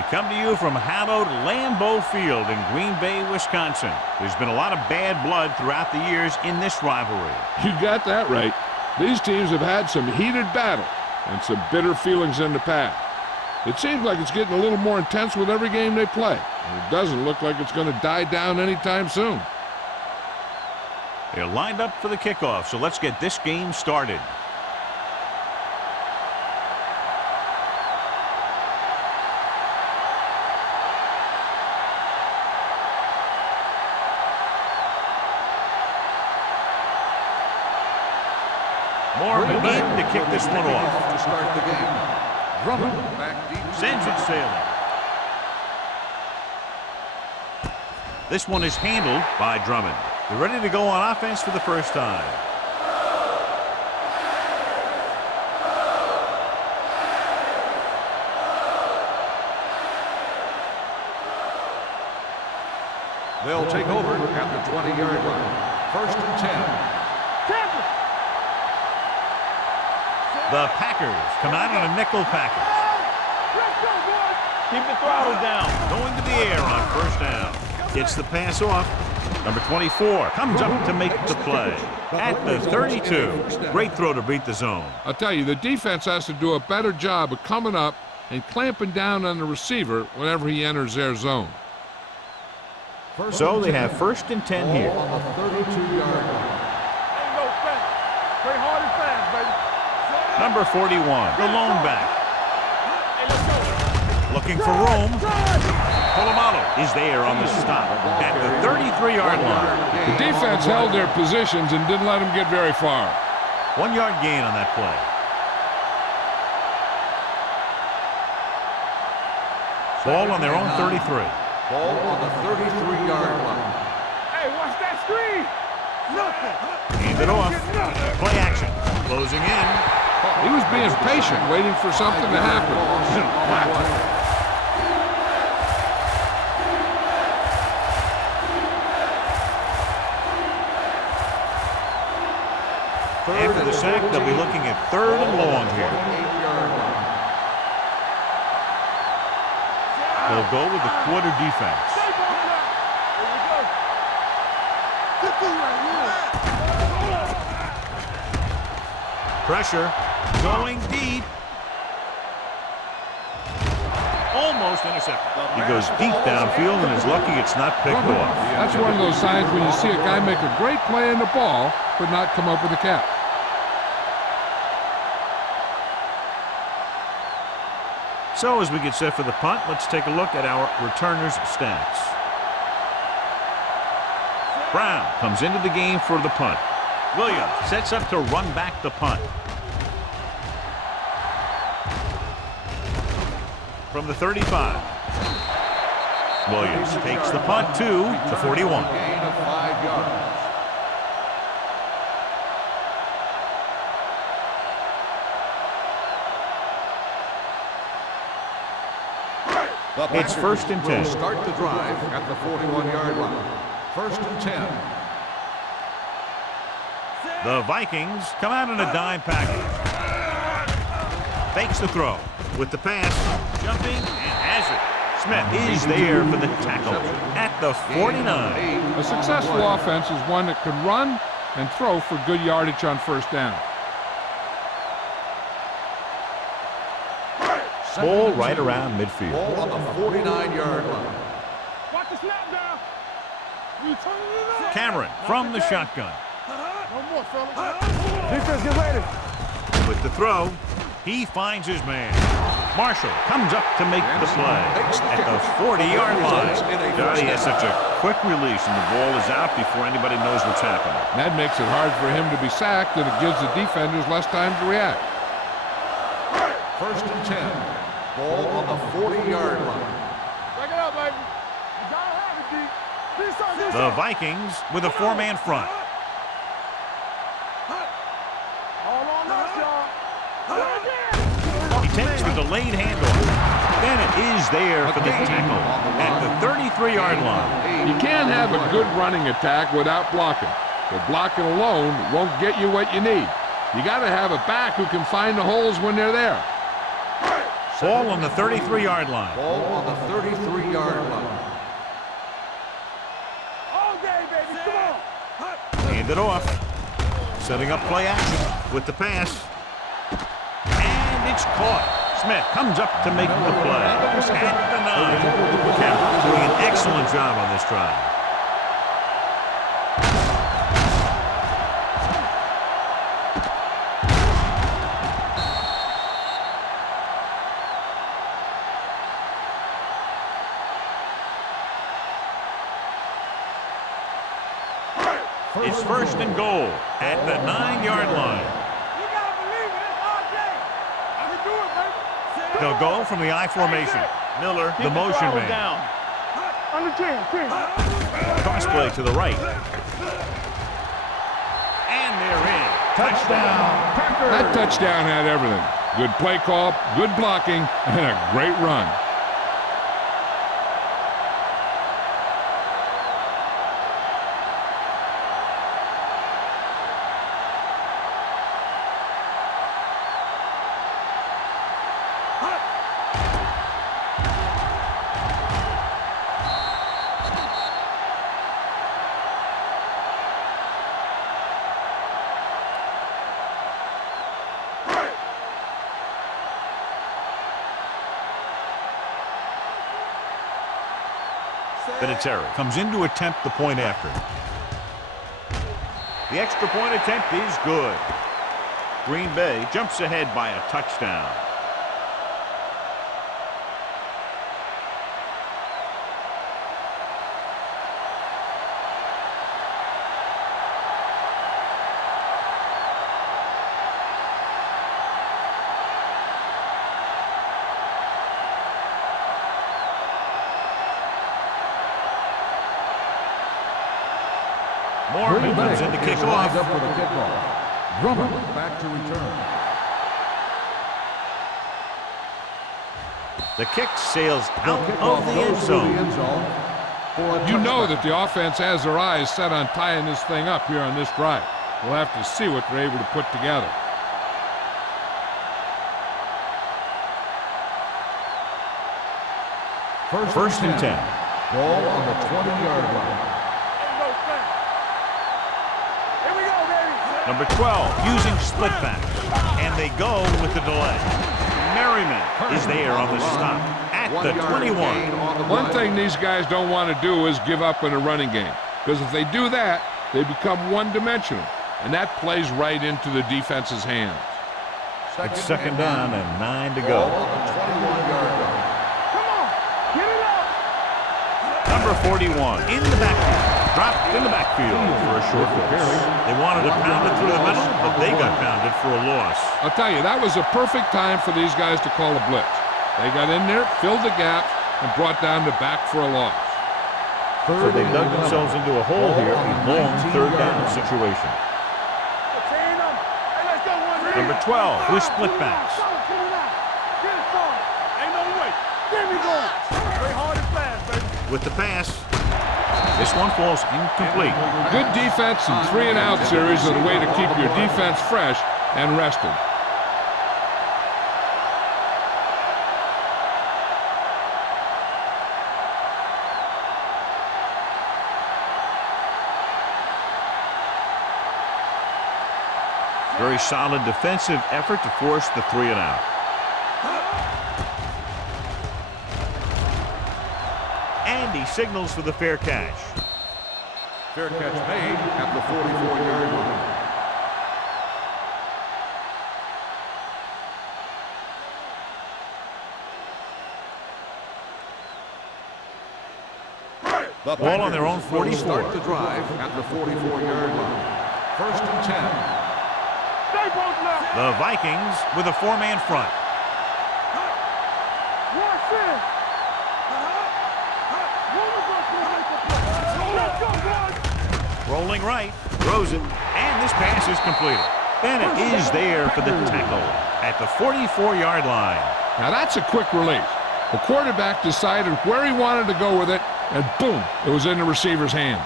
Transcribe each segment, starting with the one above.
We come to you from hallowed Lambeau Field in Green Bay, Wisconsin. There's been a lot of bad blood throughout the years in this rivalry. You got that right. These teams have had some heated battle and some bitter feelings in the past. It seems like it's getting a little more intense with every game they play, and it doesn't look like it's going to die down anytime soon. They're lined up for the kickoff, so let's get this game started. Morgan in to kick this one off. To start the game. Drummond back deep. Sends it sailing. This one is handled by Drummond. They're ready to go on offense for the first time. They'll take over at the 20-yard line. 1st and 10. The Packers come out on a nickel package. Keep the throttle down. Going to the air on 1st down. Gets the pass off. Number 24 comes up to make the play. At the 32. Great throw to beat the zone. I'll tell you, the defense has to do a better job of coming up and clamping down on the receiver whenever he enters their zone. So they have 1st and 10 here. On the 32-yard line. Number 41, the lone back. Looking for room. Polamalu is there on the stop at the 33-yard line. The defense held their positions and didn't let them get very far. 1-yard gain on that play. Ball on their own 33. Ball on the 33-yard line. Hey, watch that screen! Hand it off. Play action. Closing in. He was being patient, waiting for something to happen. After the sack, they'll be looking at 3rd and long here. They'll go with the quarter defense. Pressure going deep. Almost intercepted. He goes deep downfield and is lucky it's not picked off. That's one of those signs when you see a guy make a great play in the ball, but not come up with a catch. So as we get set for the punt, let's take a look at our returners' stats. Brown comes into the game for the punt. Williams sets up to run back the punt. From the 35. Williams takes the punt to the 41. Gain of 5 yards. It's 1st and 10. Start the drive at the 41-yard line. 1st and 10. The Vikings come out in a dime package. Fakes the throw. With the pass, jumping, and has it. Smith is there for the tackle at the 49. A successful offense is one that can run and throw for good yardage on 1st down. Ball right around midfield. Ball on the 49-yard line. Watch the snap down. You turn it up. Cameron from the shotgun. No more, fellas. Defense, get ready. With the throw, he finds his man. Marshall comes up to make the play at the 40-yard line. He has such a quick release, and the ball is out before anybody knows what's happening. That makes it hard for him to be sacked, and it gives the defenders less time to react. 1st and 10. Ball on the 40-yard line. Back it up, baby. You gotta have it, D. The Vikings with a 4-man front. All on us, y'all. He takes the delayed handoff. Bennett is there for the tackle at the 33-yard line. You can't have a good running attack without blocking. But blocking alone won't get you what you need. You got to have a back who can find the holes when they're there. Ball on the 33-yard line. Ball on the 33-yard line. All day, baby. Come on. Hand it off. Setting up play action with the pass. And it's caught. Smith comes up to make the play. At the 9. Kemp doing an excellent job on this drive. It's first and goal at the 9-yard line. You gotta believe it. It's all day. I can do it, baby. They'll go from the I formation. Miller, the motion man. Down. Under 10. Cross play to the right. And they're in. Touchdown. That touchdown had everything. Good play call, good blocking, and a great run. Vinatieri comes in to attempt the point after. The extra point attempt is good. Green Bay jumps ahead by a touchdown. Morgan comes in to kick off. Up for the kickoff. Drummond back to return. The kick sails out of the end zone. You know that the offense has their eyes set on tying this thing up here on this drive. We'll have to see what they're able to put together. First and 10. Ball on the 20-yard line. Number 12 using split back. And they go with the delay. Merriman is there on the stop at the 21. One thing these guys don't want to do is give up in a running game. Because if they do that, they become one-dimensional. And that plays right into the defense's hands. It's second down and 9 to Ball go. on the 21-yard line. Come on. Get it up. Number 41 in the backfield. Dropped in the backfield for a short loss. They wanted to pound it through the middle, but they got pounded for a loss. I'll tell you, that was a perfect time for these guys to call a blitz. They got in there, filled the gap, and brought down the back for a loss. So they dug themselves into a hole here, a long third down situation. Number 12 with split backs. Ain't no way. There we go. Play hard and fast, baby. With the pass, this one falls incomplete. Good defense and 3-and-out series are the way to keep your defense fresh and rested. Very solid defensive effort to force the 3-and-out. And he signals for the fair catch. Fair catch made at the 44-yard line. The Ball on their own Packers will 44. Start the drive at the 44-yard line. First and 10. Stay both left. The Vikings with a 4-man front. Watch this. One of us will make the play. Let's go, boys. Rolling right, throws it, and this pass is completed. Bennett is there for the tackle at the 44-yard line. Now that's a quick release. The quarterback decided where he wanted to go with it, and boom, it was in the receiver's hand.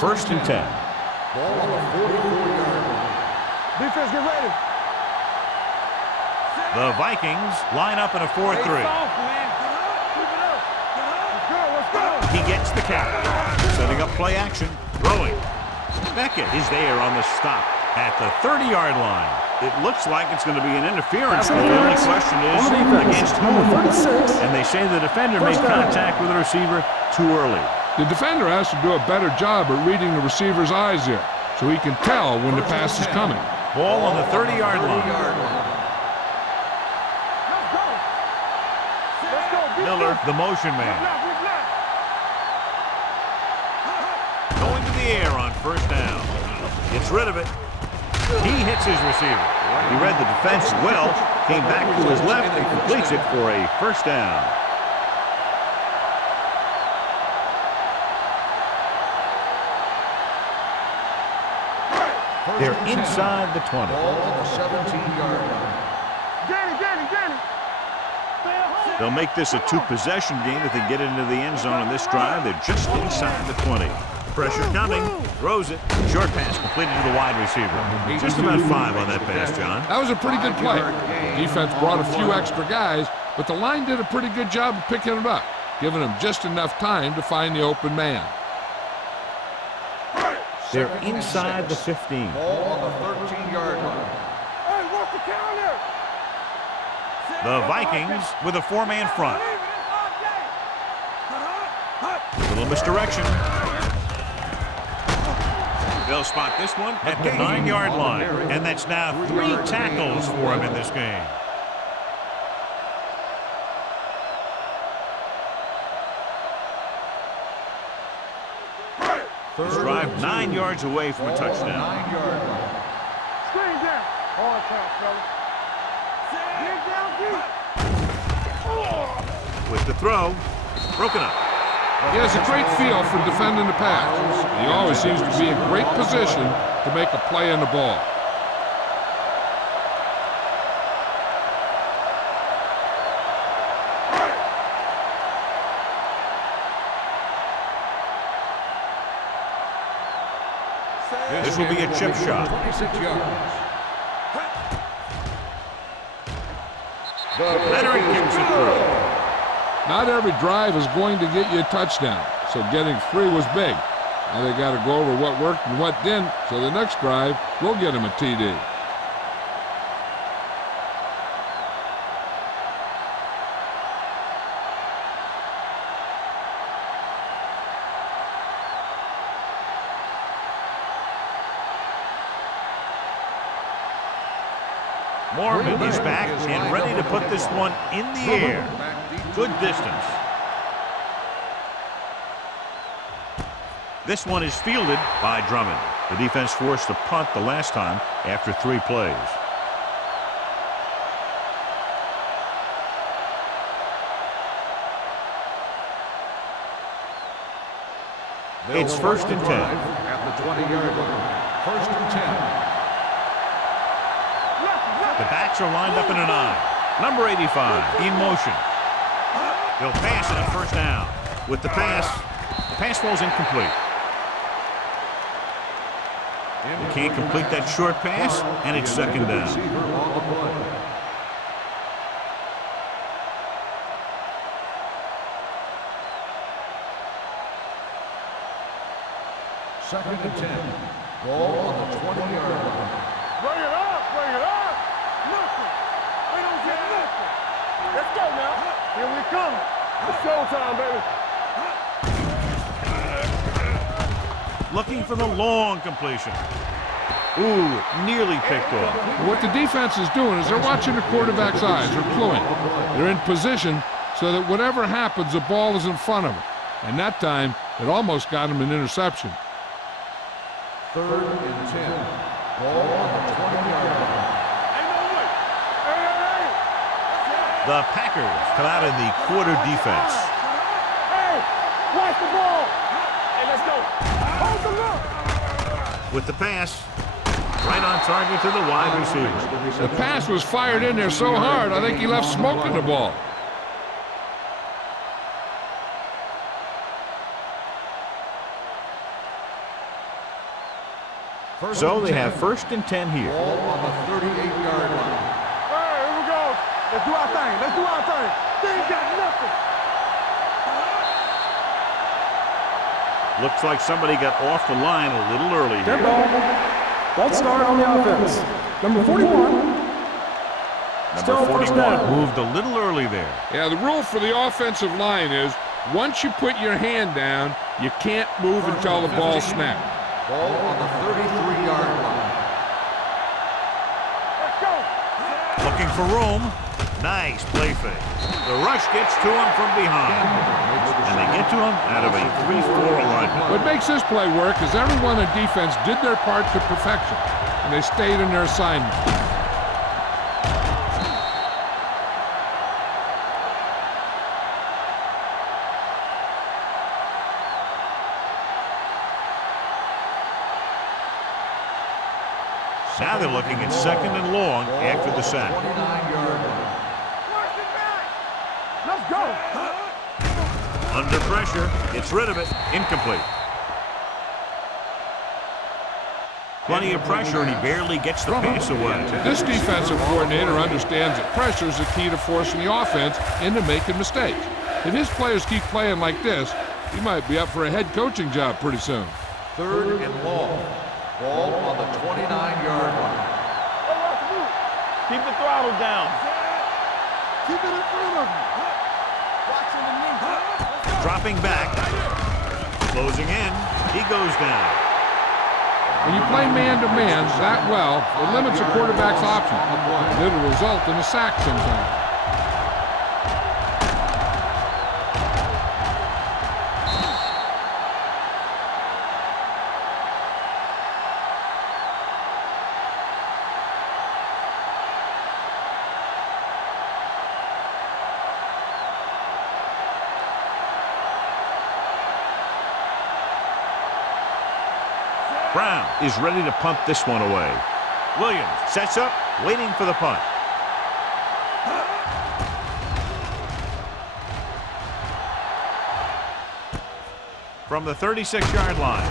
First and 10. Ball on the 44-yard line. Defense, get ready. The Vikings line up in a 4-3. He gets the catch. Setting up play action. Throwing. Beckett is there on the stop at the 30-yard line. It looks like it's going to be an interference. The only question is against whom? And they say the defender made contact with the receiver too early. The defender has to do a better job at reading the receiver's eyes there, so he can tell when the pass is coming. Ball on the 30-yard line. Miller, the motion man. Going to the air on first down. Gets rid of it. He hits his receiver. He read the defense well, came back to his left and completes it for a first down. They're inside the 20. Ball on the 17-yard line. They'll make this a two-possession game if they get into the end zone on this drive. They're just inside the 20. Pressure coming. Throws it. Short pass completed to the wide receiver. Just about 5 on that pass, John. That was a pretty good play. Defense brought a few extra guys, but the line did a pretty good job of picking it up, giving them just enough time to find the open man. They're inside the 15. Ball on the 13-yard line. Hey, what's the counter? The Vikings with a 4-man front. Little misdirection. They'll spot this one at the 9-yard line. And that's now 3 tackles for him in this game. This drive 9 yards away from a touchdown. 9-yard line. Screen down. Hard count, fellas. Dig down deep. With the throw, broken up. He has a great feel for defending the pass. He always seems to be in great position to make a play on the ball. This will be a chip shot. 26 yards. Leonard kicks it through. Not every drive is going to get you a touchdown, so getting 3 was big. Now they got to go over what worked and what didn't, so the next drive will get him a TD. Mormon is back and ready to put this one in the air. Good distance. This one is fielded by Drummond. The defense forced to punt the last time after 3 plays. It's first and 10. At the 20-yard line. First and 10. The backs are lined up in a 9. Number 85 in motion. They'll pass it on first down. With the pass falls incomplete. They can't complete that short pass, and it's second down. Second and 10. Ball on the 20-yard line. Bring it up, bring it up. Nothing. We don't get nothing. Let's go now. Here we come. It's showtime, baby. Looking for the long completion. Ooh, nearly picked off. What the defense is doing is they're watching the quarterback's eyes. They're cluing. They're in position so that whatever happens, the ball is in front of them. And that time, it almost got him an interception. Third and 10. Ball on the 20-yard line. The Packers come out in the quarter defense. Hey, watch the ball. Hey, let's go. Hold the look. With the pass, right on target to the wide receiver. The pass was fired in there so hard, I think he left smoke in the ball. So they have first and 10 here. Ball on the 38-yard line. Hey, here we go. Let's do our thing. Let's do our thing. They ain't got nothing. Looks like somebody got off the line a little early here. Dead ball. False start on the offense. Number 41. Number 41 moved a little early there. Yeah, the rule for the offensive line is once you put your hand down, you can't move until the ball snaps. Ball on the 33-yard line. Let's go. Looking for room. Nice play fake. The rush gets to him from behind. And they get to him out of a 3-4 alignment. What makes this play work is everyone on defense did their part to perfection, and they stayed in their assignment. Now they're looking at 2nd and long after the sack. 29-yard line. Let's go. Under pressure, gets rid of it, incomplete. Plenty of pressure, and he barely gets the pass away. This defensive coordinator understands that pressure is the key to forcing the offense into making mistakes. If his players keep playing like this, he might be up for a head coaching job pretty soon. 3rd and long. Ball on the 29-yard line. Keep the throttle down. Keep it in front of you. Watching the knee. Dropping back. Closing in. He goes down. When you play man-to-man that well, it limits a quarterback's options. It'll result in a sack sometimes. Brown is ready to punt this one away. Williams sets up, waiting for the punt. From the 36-yard line.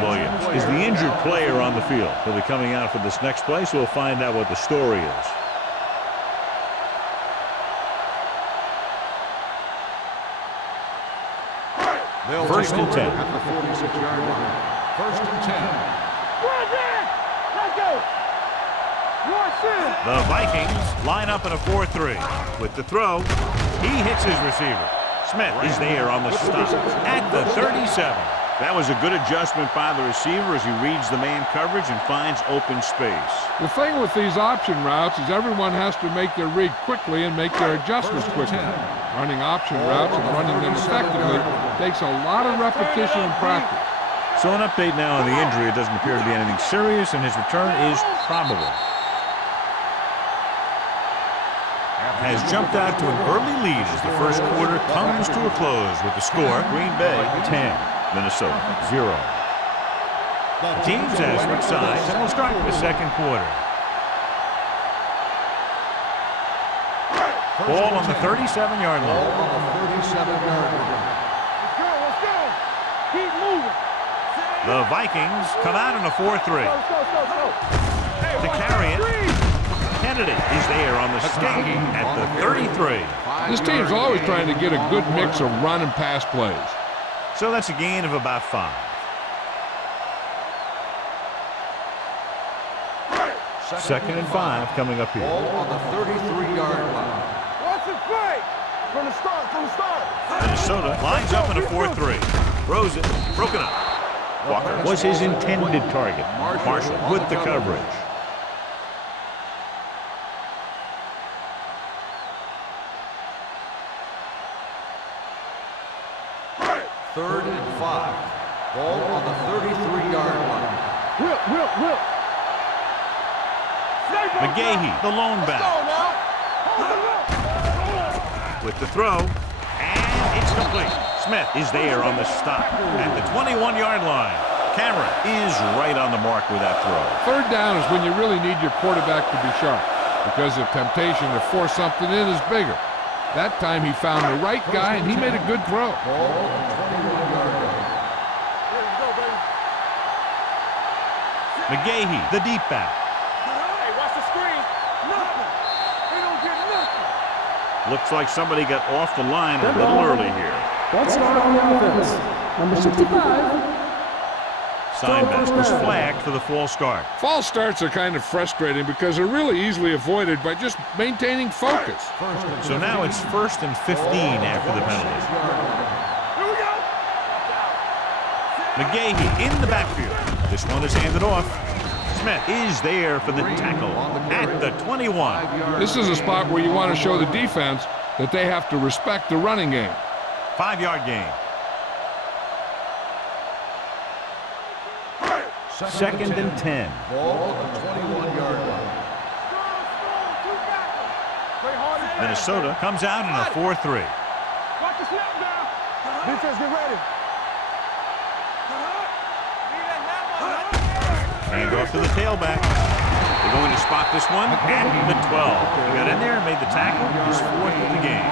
Williams is the injured player on the field. He'll be coming out for this next play, so we'll find out what the story is. First and 10. At the 46-yard line. 1st and 10. Let's go. The Vikings line up in a 4-3. With the throw, he hits his receiver. Smith is there on the stop at the 37. That was a good adjustment by the receiver as he reads the man coverage and finds open space. The thing with these option routes is everyone has to make their read quickly and make their adjustments quickly. Running option routes and running them effectively takes a lot of repetition and practice. So an update now on the injury. It doesn't appear to be anything serious, and his return is probable. Has jumped out to an early lead as the first quarter comes to a close with the score Green Bay 10, Minnesota 0. The teams have switched sides, and we'll start the second quarter. Ball on the 37-yard Ball line. on the 37-yard line. Let's go. Keep moving. The Vikings come out in a 4-3. To carry it, Kennedy is there on the skate at the 33. This team's always trying to get a good mix of run and pass plays. So that's a gain of about 5. Second and 5 coming up here. Ball on the 33-yard line. Watch it play. From the start. Minnesota lines up in a 4-3. Throws it, broken up. Walker was his intended target. Marshall with the coverage. Third and 5. Ball on the 33-yard line. Whip. McGahee, the lone back. With the throw, and it's complete. Smith is there on the stop at the 21-yard line. Cameron is right on the mark with that throw. Third down is when you really need your quarterback to be sharp because the temptation to force something in is bigger. That time he found the right guy and he made a good throw. Ball on the 21-yard line. McGahee, the deep back. Hey, watch the screen. Looks like somebody got off the line a little early here. That's start on the offense. Number 65. Steinbeck was flagged for the false start. False starts are kind of frustrating because they're really easily avoided by just maintaining focus. So now it's 1st and 15 after the penalty. McGahee in the backfield. This one is handed off. Smith is there for the tackle at the 21. This is a spot where you want to show the defense that they have to respect the running game. 5-yard gain. 2nd and 10. Ball at the 21-yard line. Minnesota comes out in a 4-3. Watch the snap now. Defense, get ready. Hand off to the tailback. They're going to spot this one at the 12. He got in there and made the tackle. His 4th of the game.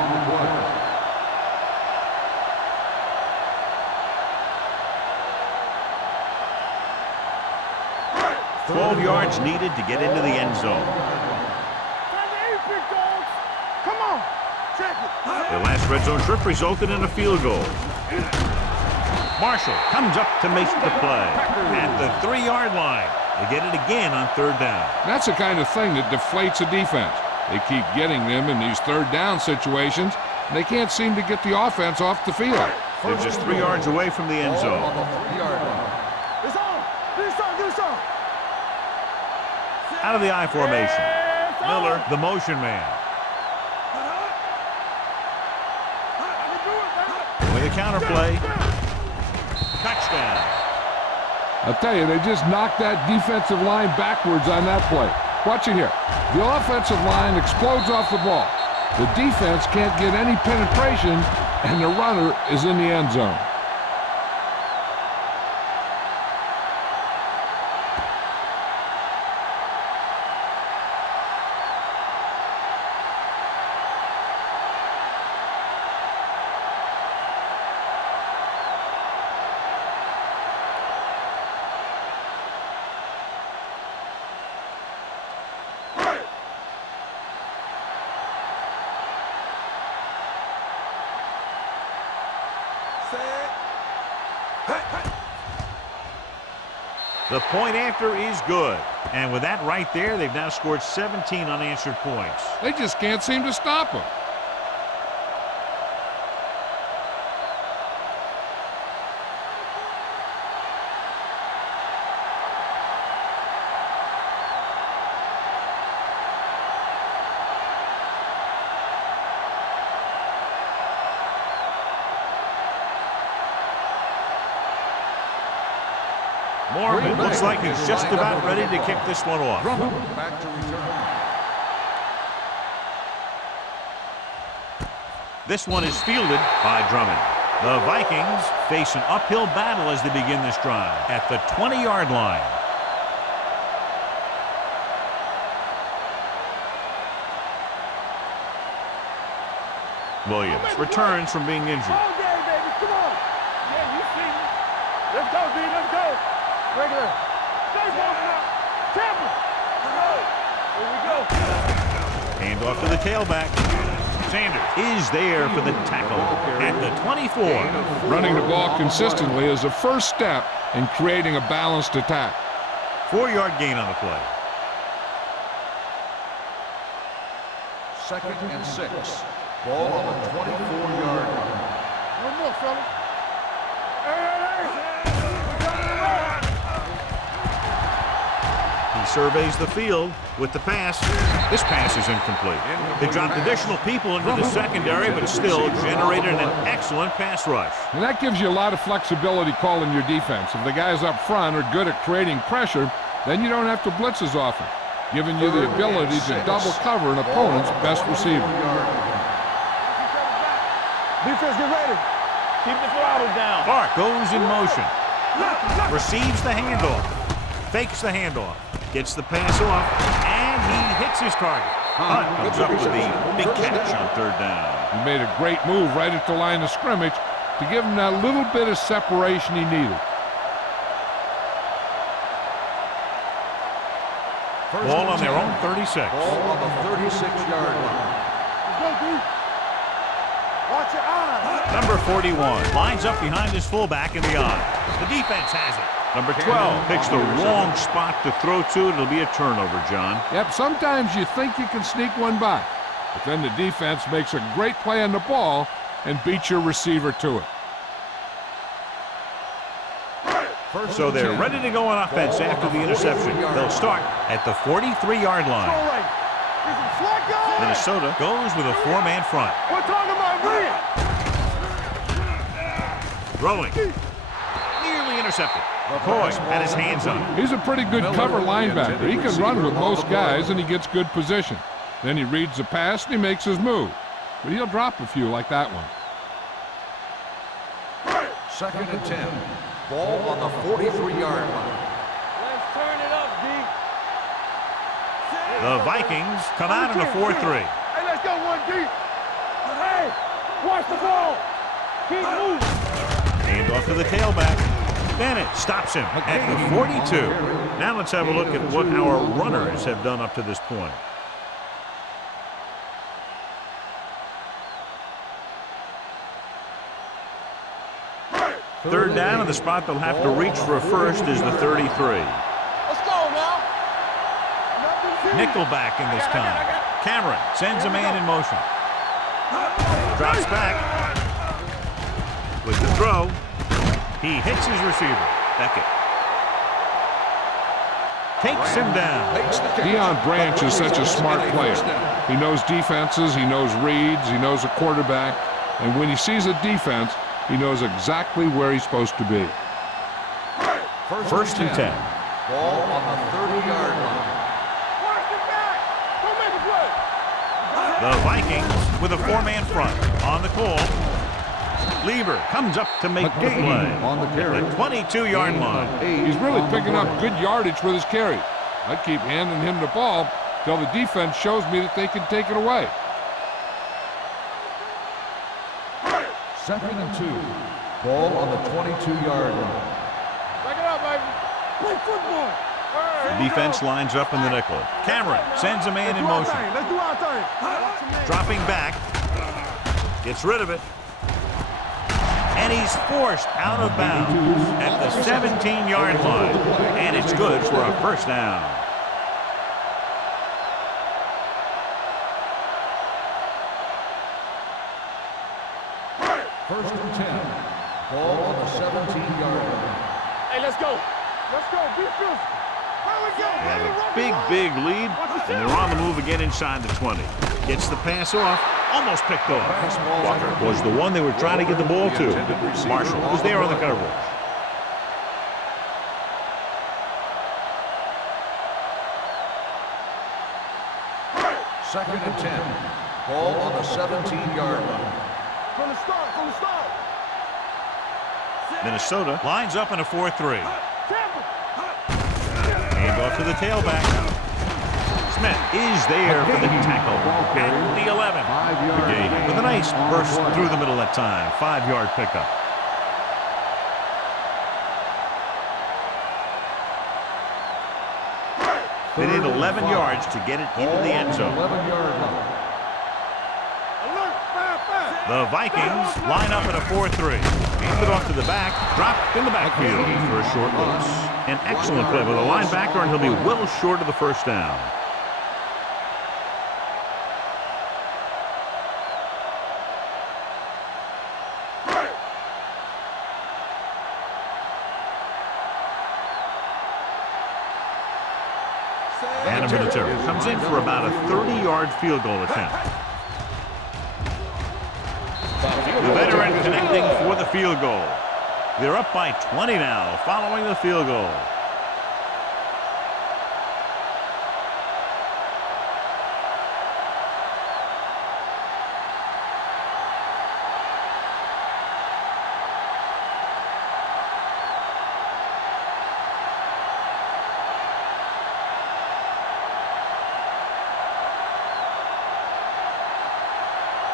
12 yards needed to get into the end zone. Come on. Check it. Their last red zone trip resulted in a field goal. Marshall comes up to make the play at the 3-yard line. They get it again on 3rd down. That's the kind of thing that deflates a defense. They keep getting them in these 3rd down situations, and they can't seem to get the offense off the field. They're just 3 yards away from the end zone. On the 3-yard line. It's on. Get this on. Out of the I formation. Miller, the motion man. With a counter play. Touchdown. I'll tell you, they just knocked that defensive line backwards on that play. Watch it here. The offensive line explodes off the ball. The defense can't get any penetration, and the runner is in the end zone. The point after is good. And with that right there, they've now scored 17 unanswered points. They just can't seem to stop them. Mormon looks like he's just about ready to kick this one off. Back to return. This one is fielded by Drummond. The Vikings face an uphill battle as they begin this drive at the 20-yard line. Williams returns from being injured. All day, baby. Come on. Yeah, you see me. Let's go, D. Let's go. Regular. Stay focused now. Tampa. Here we go. Hand off to the tailback. Sanders is there for the tackle at the 24. Running the ball consistently is the first step in creating a balanced attack. 4-yard gain on the play. 2nd and 6. Ball on the 24-yard line. One more, fellas. Hey. He surveys the field with the pass. This pass is incomplete. They dropped additional people into the secondary, but still generated an excellent pass rush. And that gives you a lot of flexibility calling your defense. If the guys up front are good at creating pressure, then you don't have to blitz as often, giving you the ability to double cover an opponent's best receiver. Defense, get ready. Keep the throttle down. Clark goes in motion. Receives the handoff. Fakes the handoff. Gets the pass off. And he hits his target. Hunt comes up with the big catch on 3rd down. He made a great move right at the line of scrimmage to give him that little bit of separation he needed. Ball on their own 36. Ball on the 36-yard line. Let's go, D. Watch your eyes. Number 41 lines up behind his fullback in the eye. The defense has it. Number 12 picks the wrong spot to throw to. It'll be a turnover, John. Yep, sometimes you think you can sneak one by, but then the defense makes a great play on the ball and beats your receiver to it. So they're ready to go on offense after the interception. They'll start at the 43-yard line. Minnesota goes with a 4-man front. We're talking about real. Throwing. Nearly intercepted. McCoy had his hands on it. He's a pretty good cover linebacker. He can run with most guys, and he gets good position. Then he reads the pass, and he makes his move. But he'll drop a few like that one. 2nd and 10. Ball on the 43-yard line. Let's turn it up, D. The Vikings come out in a 4-3. Hey, let's go, 1D. Hey, watch the ball. Keep moving. Hand off to the tailback. Bennett stops him at the 42. Now let's have a look at what our runners have done up to this point. Third down, and the spot they'll have to reach for a first is the 33. Let's go now. Nickelback in this time. Cameron sends a man in motion. Drops back. With the throw, he hits his receiver. Beckett takes him down. Deion Branch is such a smart player. He knows defenses, he knows reads, he knows a quarterback, and when he sees a defense, he knows exactly where he's supposed to be. First and 10. Ball on the 30-yard line. Watch your back. Don't make a play. The Vikings with a 4-man front on the call. Lieber comes up to make the play on the carry. at the 22-yard line. He's really picking up good yardage with his carry. I keep handing him the ball till the defense shows me that they can take it away. 2nd and 2. Ball on the 22-yard line. Back it up, baby. Play football. The defense lines up in the nickel. Cameron sends a man in motion. Let's do our thing. Dropping back. Gets rid of it. And he's forced out of bounds at the 17-yard line. And it's good for a first down. First and 10. Ball on the 17-yard line. Hey, let's go. Let's go. Be fierce. Here we go. They have a big lead, and they're on the move again inside the 20. Gets the pass off, almost picked off. Walker was the one they were trying to get the ball to. Marshall was there on the coverage. Second and 10. Ball on the 17-yard line. From the start. Minnesota lines up in a 4-3. Hand off to the tailback. Smith is there for the tackle at the 11. Again, with a nice burst through the middle that time. 5-yard pickup. They need 11 yards to get it into the end zone. 11-yard line. The Vikings line up in a 4-3. Handed off to the back, dropped in the backfield for a short loss. An excellent play by the linebacker, and he'll be well short of the first down. Adam Vinatieri comes in for about a 30-yard field goal attempt. The veteran connecting for the field goal. They're up by 20 now following the field goal.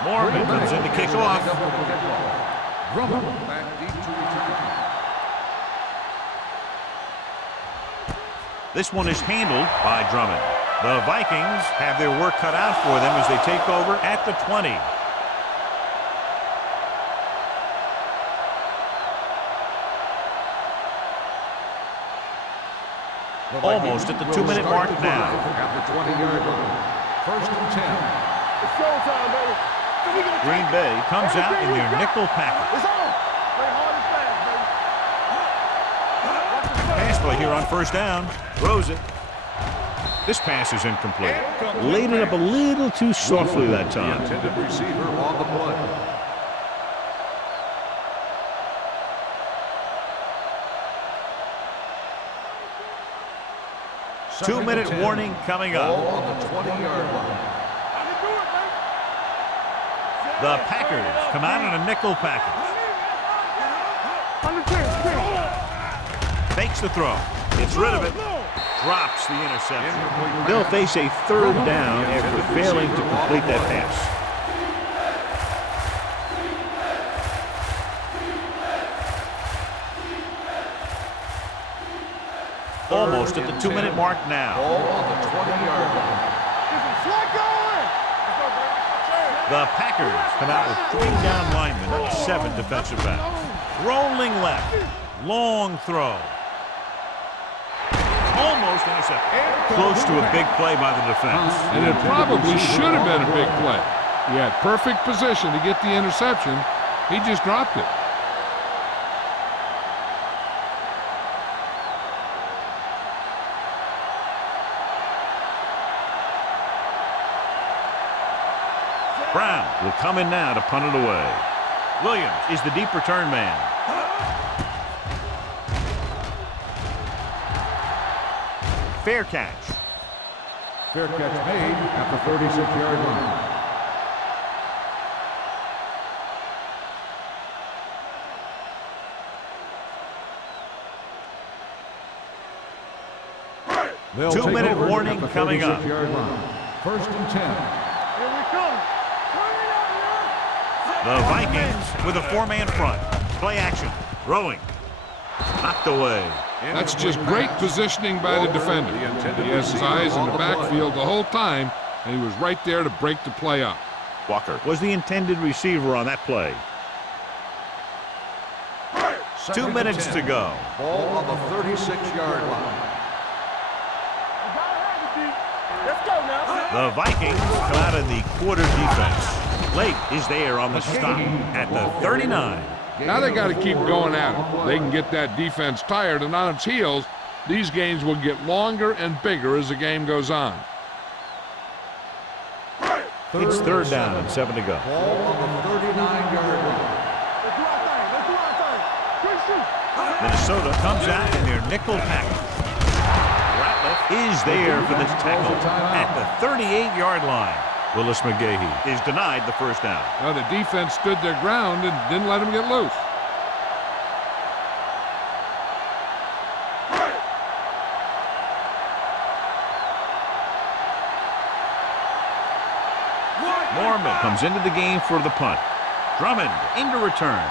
Mormon comes in to kick off. This one is handled by Drummond. The Vikings have their work cut out for them as they take over at the 20. Almost at the 2-minute mark now. At the 20-yard line. First and 10. It's showtime, baby. So we gonna Green take it. Bay comes out in Everything their you got. nickel package. It's on. Play hard and fast, baby. Watch the play. Pass play here on first down. Throws it. This pass is incomplete. Laid it up a little too softly that The time. intended receiver on the play. Second and 2-minute 10. warning coming up. Ball on the 20-yard line. I can do it, baby. The Packers come out in a nickel package. On the 10, 10. Fakes the throw. Gets rid of it. Drops the interception. Incomplete They'll pass. face a third down after failing to complete that pass. Almost at the 2-minute mark now. Ball on the 20-yard line. Slide going. Let's go, baby. The Packers come out with 3 down linemen and 7 defensive backs. Rolling left. Long throw. Almost intercepted. Close to a big play by the defense. And it probably should have been a big play. He had perfect position to get the interception. He just dropped it. Brown will come in now to punt it away. Williams is the deep return man. Fair catch. Fair catch made at the 36-yard line. They'll take 2-minute over warning at the coming up. 36-yard line. First and 10. Here we come. The Vikings with a 4-man front. Play action. Throwing. Knocked away. That's just great positioning by the defender. He has his eyes in the backfield the whole time, and he was right there to break the play up. Walker was the intended receiver on that play. 2 minutes to go. Ball on the 36-yard line. Let's go now. The Vikings come out in the quarter defense. Lake is there on the stop at the 39. Now they got to keep going at it. They can get that defense tired, and on its heels, these games will get longer and bigger as the game goes on. It's third down and 7 to go. Ball on the 39-yard line. Let's do our thing. Let's do our thing. Quick shoot. Minnesota comes out in their nickel package. Ratliff is there for the tackle at the 38-yard line. Willis McGahee is denied the first down. Well, the defense stood their ground and didn't let him get loose. Mormon comes into the game for the punt. Drummond into return.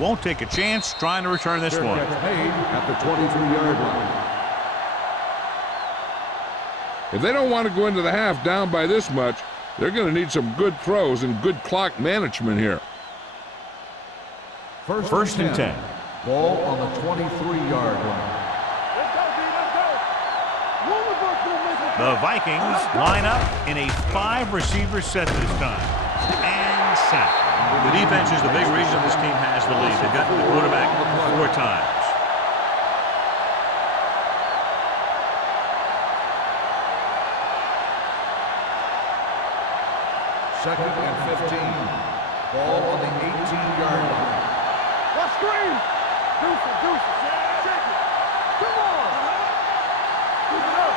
Won't take a chance trying to return this Fair one. catch made at the 23-yard line. If they don't want to go into the half down by this much, they're going to need some good throws and good clock management here. First and 10. Ball on the 23-yard line. Let's go, D. Let's go. One of us gonna make it. The Vikings line up in a 5-receiver set this time. And sack. The defense is the big reason this team has the lead. They've gotten the quarterback 4 times. Second and 15. Ball on the 18-yard line. Let's screen. Deuces, deuces. Check it. Come on. Keep it up.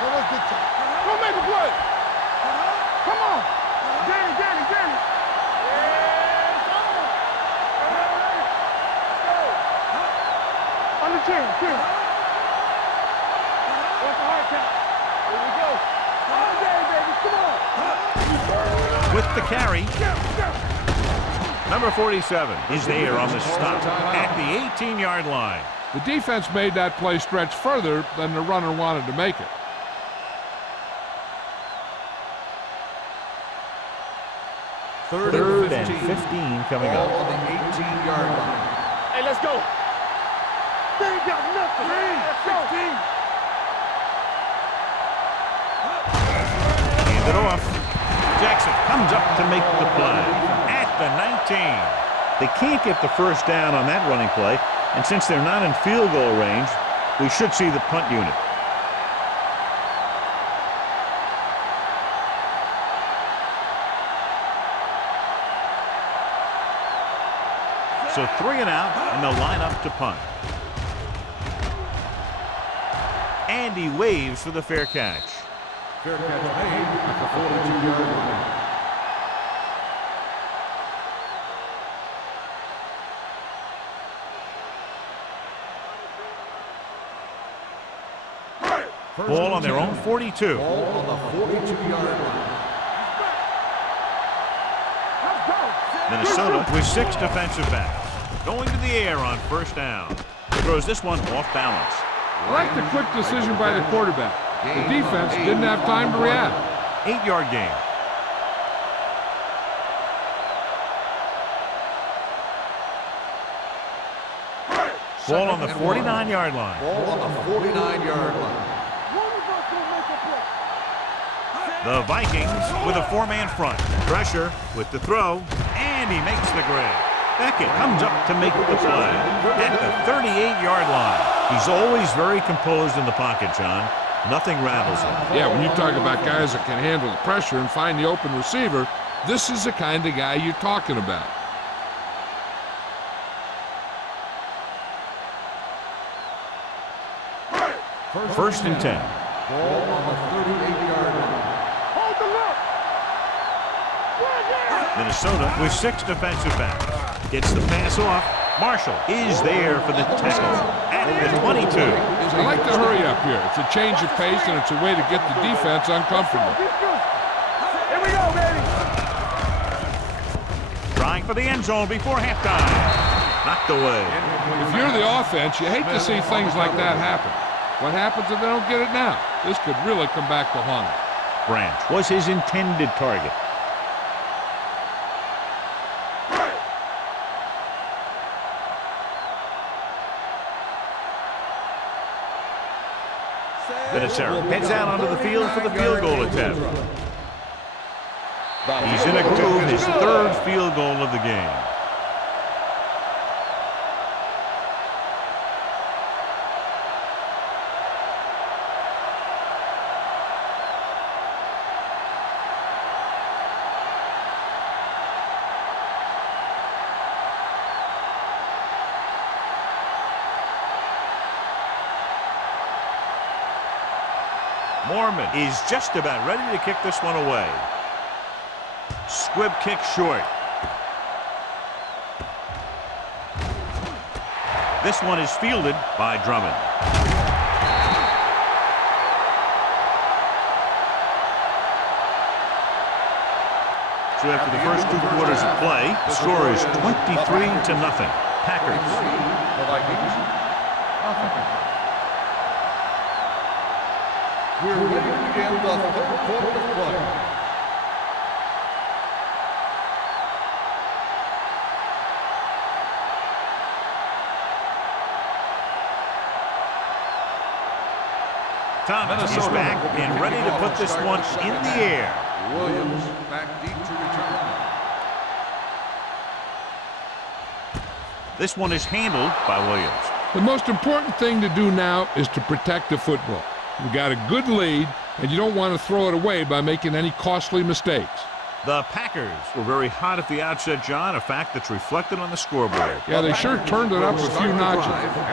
Go, let's get to it. Go make a play. Come on. Danny, Danny, Danny. Yeah, it's over. Let's go. On the 10, 10. What's the hard count? Here we go. Come on, Danny, baby. Come on. With the carry, number 47 is there on the stop at the 18-yard line. The defense made that play stretch further than the runner wanted to make it. Third and 15 coming Ball up. on the 18-yard line. Hey, let's go. They ain't got nothing. 16. Hand it off. Jackson comes up to make the play at the 19. They can't get the first down on that running play, and since they're not in field goal range, we should see the punt unit. So 3 and out, and they'll line up to punt. And he waves for the fair catch. Fair catch made at the 42-yard line. Ball on their own 42. Ball on the 42-yard line. Minnesota with 6 defensive backs. Going to the air on first down. Throws this one off balance. I like the quick decision by the quarterback. The defense didn't have time to react. 8-yard gain. Ball on the 49-yard line. Ball on the 49-yard line. The Vikings with a 4-man front. Pressure with the throw, and he makes the grab. Beckett comes up to make the play at the 38-yard line. He's always very composed in the pocket, John. Nothing rattles him. Yeah, when you talk about guys that can handle the pressure and find the open receiver, this is the kind of guy you're talking about. First and 10. Ball on the 38-yard line. Minnesota with 6 defensive backs. Gets the pass off. Marshall is there for the tackle at the 22. I like the hurry up here. It's a change of pace, and it's a way to get the defense uncomfortable. Here we go, baby. Trying for the end zone before halftime. Knocked away. If you're the offense, you hate to see things like that happen. What happens if they don't get it now? This could really come back to haunt them. Branch was his intended target. Vinatieri heads out onto the field for the field goal attempt. He's in a groove, his 3rd field goal of the game. Mormon is just about ready to kick this one away. Squib kick short. This one is fielded by Drummond. So after the first 2 quarters of play, the score is 23-0. Packers. The Vikings. Nothing. We're ready to begin the 3rd quarter of play. Thomas is back and ready to put this one in the air. Williams back deep to return. This one is handled by Williams. The most important thing to do now is to protect the football. You've got a good lead, and you don't want to throw it away by making any costly mistakes. The Packers were very hot at the outset, John, a fact that's reflected on the scoreboard. Yeah, they sure turned it up a few notches.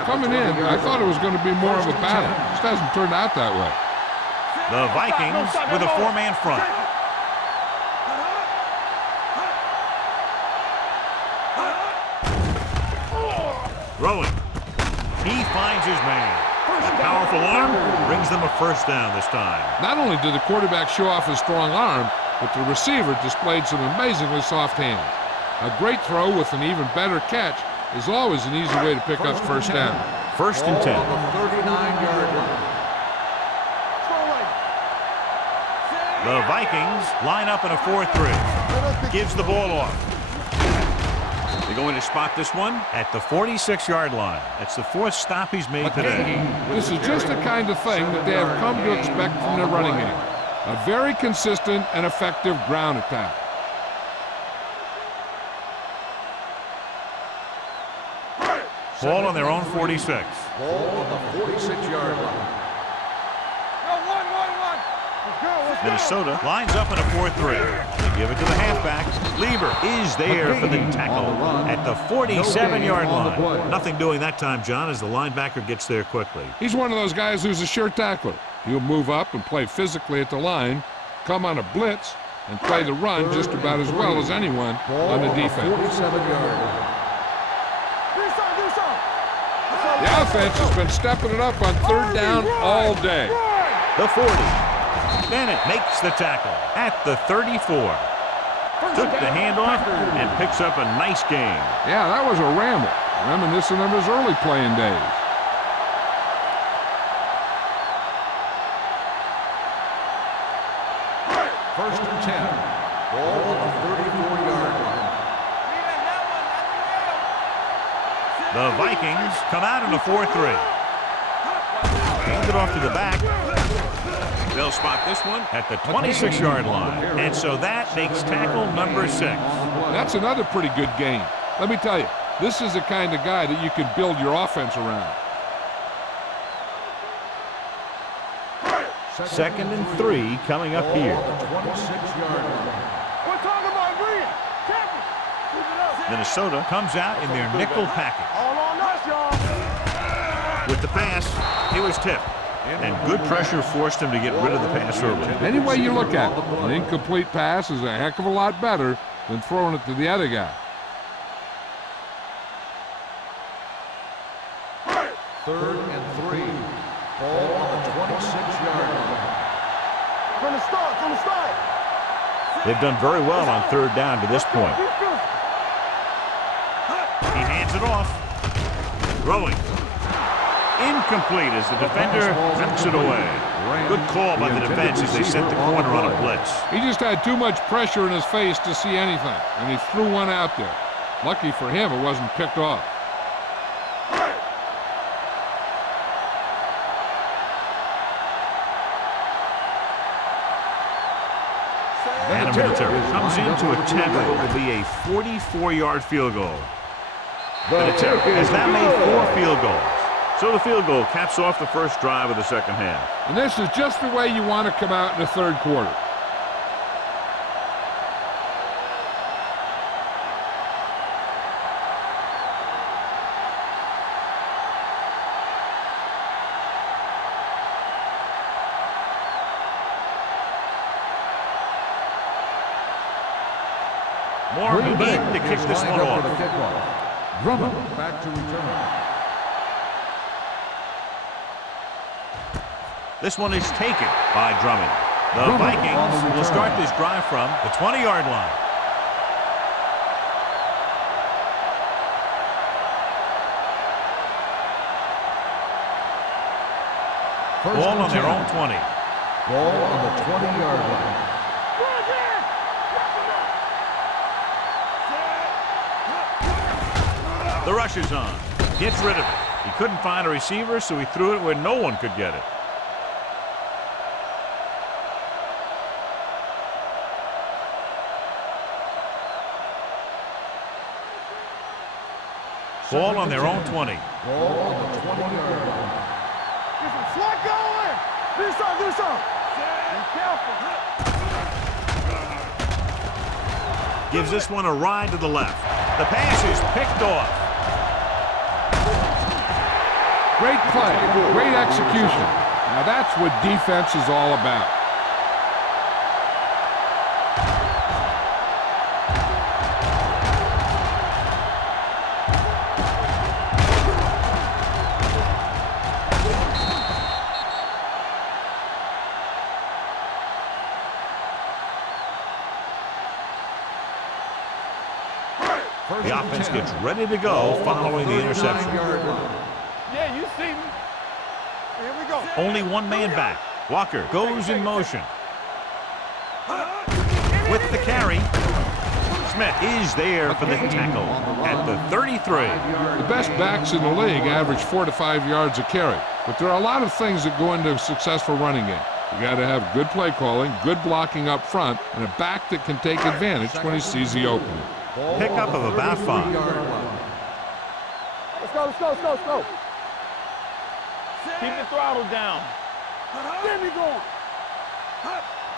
Coming in, I thought it was going to be more of a battle. It just hasn't turned out that way. The Vikings with a 4-man front. Throwing. He finds his man. A powerful arm brings them a first down this time. Not only did the quarterback show off his strong arm, but the receiver displayed some amazingly soft hands. A great throw with an even better catch is always an easy way to pick up first down. First and 10. On the 39-yard line. The Vikings line up in a 4-3. Gives the ball off. They're going to spot this one at the 46-yard line. That's the 4th stop he's made today. This is just the kind of thing that they have come to expect from their running game. A very consistent and effective ground attack. Ball on their own 46. Ball on the 46-yard line. Minnesota lines up in a 4-3. They give it to the halfback. Lieber is there for the tackle at the 47-yard line. Nothing doing that time, John, as the linebacker gets there quickly. He's one of those guys who's a sure tackler. He'll move up and play physically at the line, come on a blitz, and play the run just about as well as anyone on the defense. 47-yard line. The offense has been stepping it up on 3rd down all day. The 40. Bennett makes the tackle at the 34. Took the handoff and picks up a nice gain. Yeah, that was a ramble, reminiscent of his early playing days. First and 10. Ball on the 34-yard line. The Vikings come out in a 4-3. Hand it off to the back. They'll spot this one at the 26-yard line. And so that makes tackle number 6. That's another pretty good game. Let me tell you, this is the kind of guy that you can build your offense around. 2nd and 3 coming up here. Minnesota comes out in their nickel package. With the pass, he was tipped. And good pressure forced him to get rid of the pass early. Any way you look at it, an incomplete pass is a heck of a lot better than throwing it to the other guy. 3rd and 3. Ball on the 26-yard line. From the start. They've done very well on 3rd down to this point. He hands it off. Throwing. Incomplete as the defender knocks it away. Good call by the defense as they sent the corner on a blitz. He just had too much pressure in his face to see anything, and he threw one out there. Lucky for him, it wasn't picked off. And Vinatieri comes into attempt what will be a 44-yard field goal. Vinatieri has now made 4 field goals. So the field goal caps off the first drive of the second half. And this is just the way you want to come out in the 3rd quarter. More need to kick this one off. Drummond back to return. This one is taken by Drummond. The Vikings will start this drive from the 20-yard line. Ball on their own 20. Ball on the 20-yard line. The rush is on. Gets rid of it. He couldn't find a receiver, so he threw it where no one could get it. Ball on their own 20. Ball on the 20-yard line. Get some slack going. Do something. Be careful. Gives this one a ride to the left. The pass is picked off. Great play, great execution. Now that's what defense is all about. The offense gets ready to go following the interception. Yeah, you see me. Here we go. Only one man back. Walker goes in motion. With the carry, Smith is there for the tackle at the 33. The best backs in the league average 4 to 5 yards a carry, but there are a lot of things that go into a successful running game. You got to have good play calling, good blocking up front, and a back that can take advantage when he sees the opening. Pickup of about 5. Let's go, let's go, let's go, let's go. Keep the throttle down. Get me going.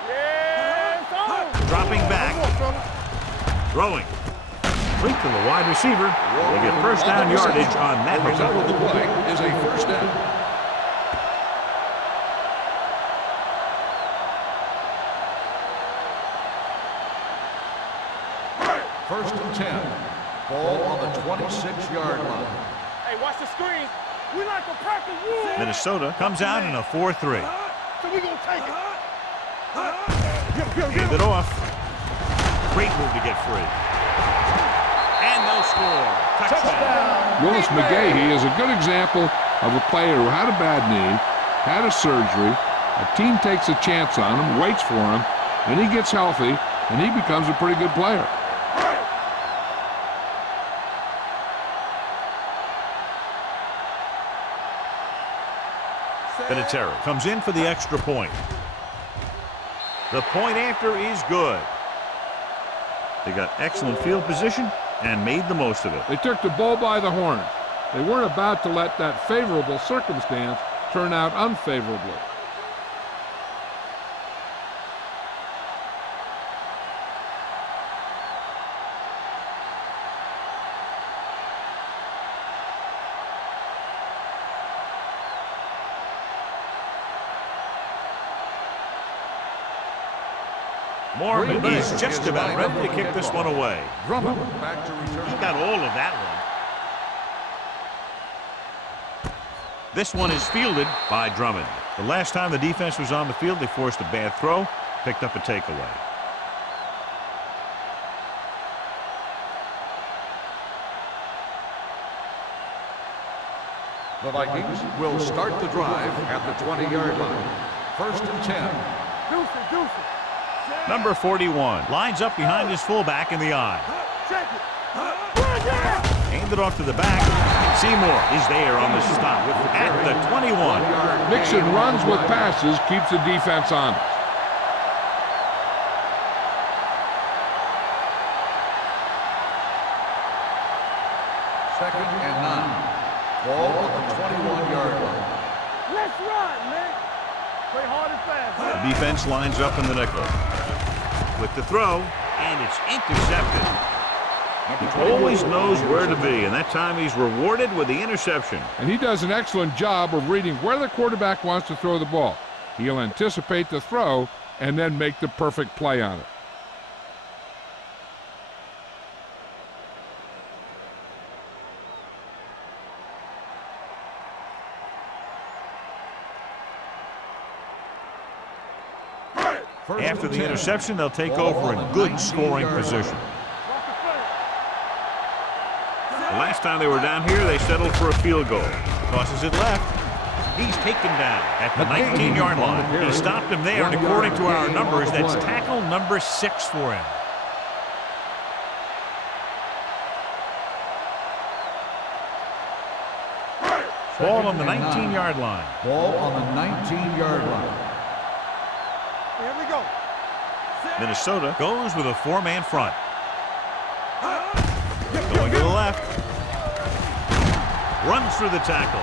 Yeah, it's on. Dropping back. Throwing. Complete to the wide receiver. They get first down yardage on that Result of the hookup. play is a first down. First and 10. Ball on the 26-yard line. Hey, watch the screen. We like to practice rules. Minnesota comes out in a 4-3. So we gonna take it. Hand it off. Great move to get free. And they'll score. Touchdown. Willis McGahee is a good example of a player who had a bad knee, had a surgery, a team takes a chance on him, waits for him, and he gets healthy, and he becomes a pretty good player. Vinatieri comes in for the extra point. The point after is good. They got excellent field position and made the most of it. They took the bull by the horns. They weren't about to let that favorable circumstance turn out unfavorably. Mormon is just about ready to kick this one away. Drummond back to He return. got all of that one. This one is fielded by Drummond. The last time the defense was on the field, they forced a bad throw, picked up a takeaway. The Vikings will start the drive at the 20-yard line. First and 10. Deuce it. Number 41 lines up behind his fullback in the eye. Check it. Hand it off to the back. Seymour is there on the stop at the 21. Mixon runs with passes, keeps the defense honest. Second and 9. Ball on the 21-yard line. Let's run, man. Play hard and fast. The defense lines up in the nickel. With the throw, and it's intercepted. He always knows where to be, and that time he's rewarded with the interception. And he does an excellent job of reading where the quarterback wants to throw the ball. He'll anticipate the throw and then make the perfect play on it. After the interception, they'll take over in good scoring position. The last time they were down here, they settled for a field goal. Tosses it left. He's taken down at the 19-yard line. He stopped him there, and according to our numbers, that's tackle number 6 for him. Ball on the 19-yard line. Ball on the 19-yard line. Here we go. Minnesota goes with a 4-man front. Going to the left. Runs through the tackle.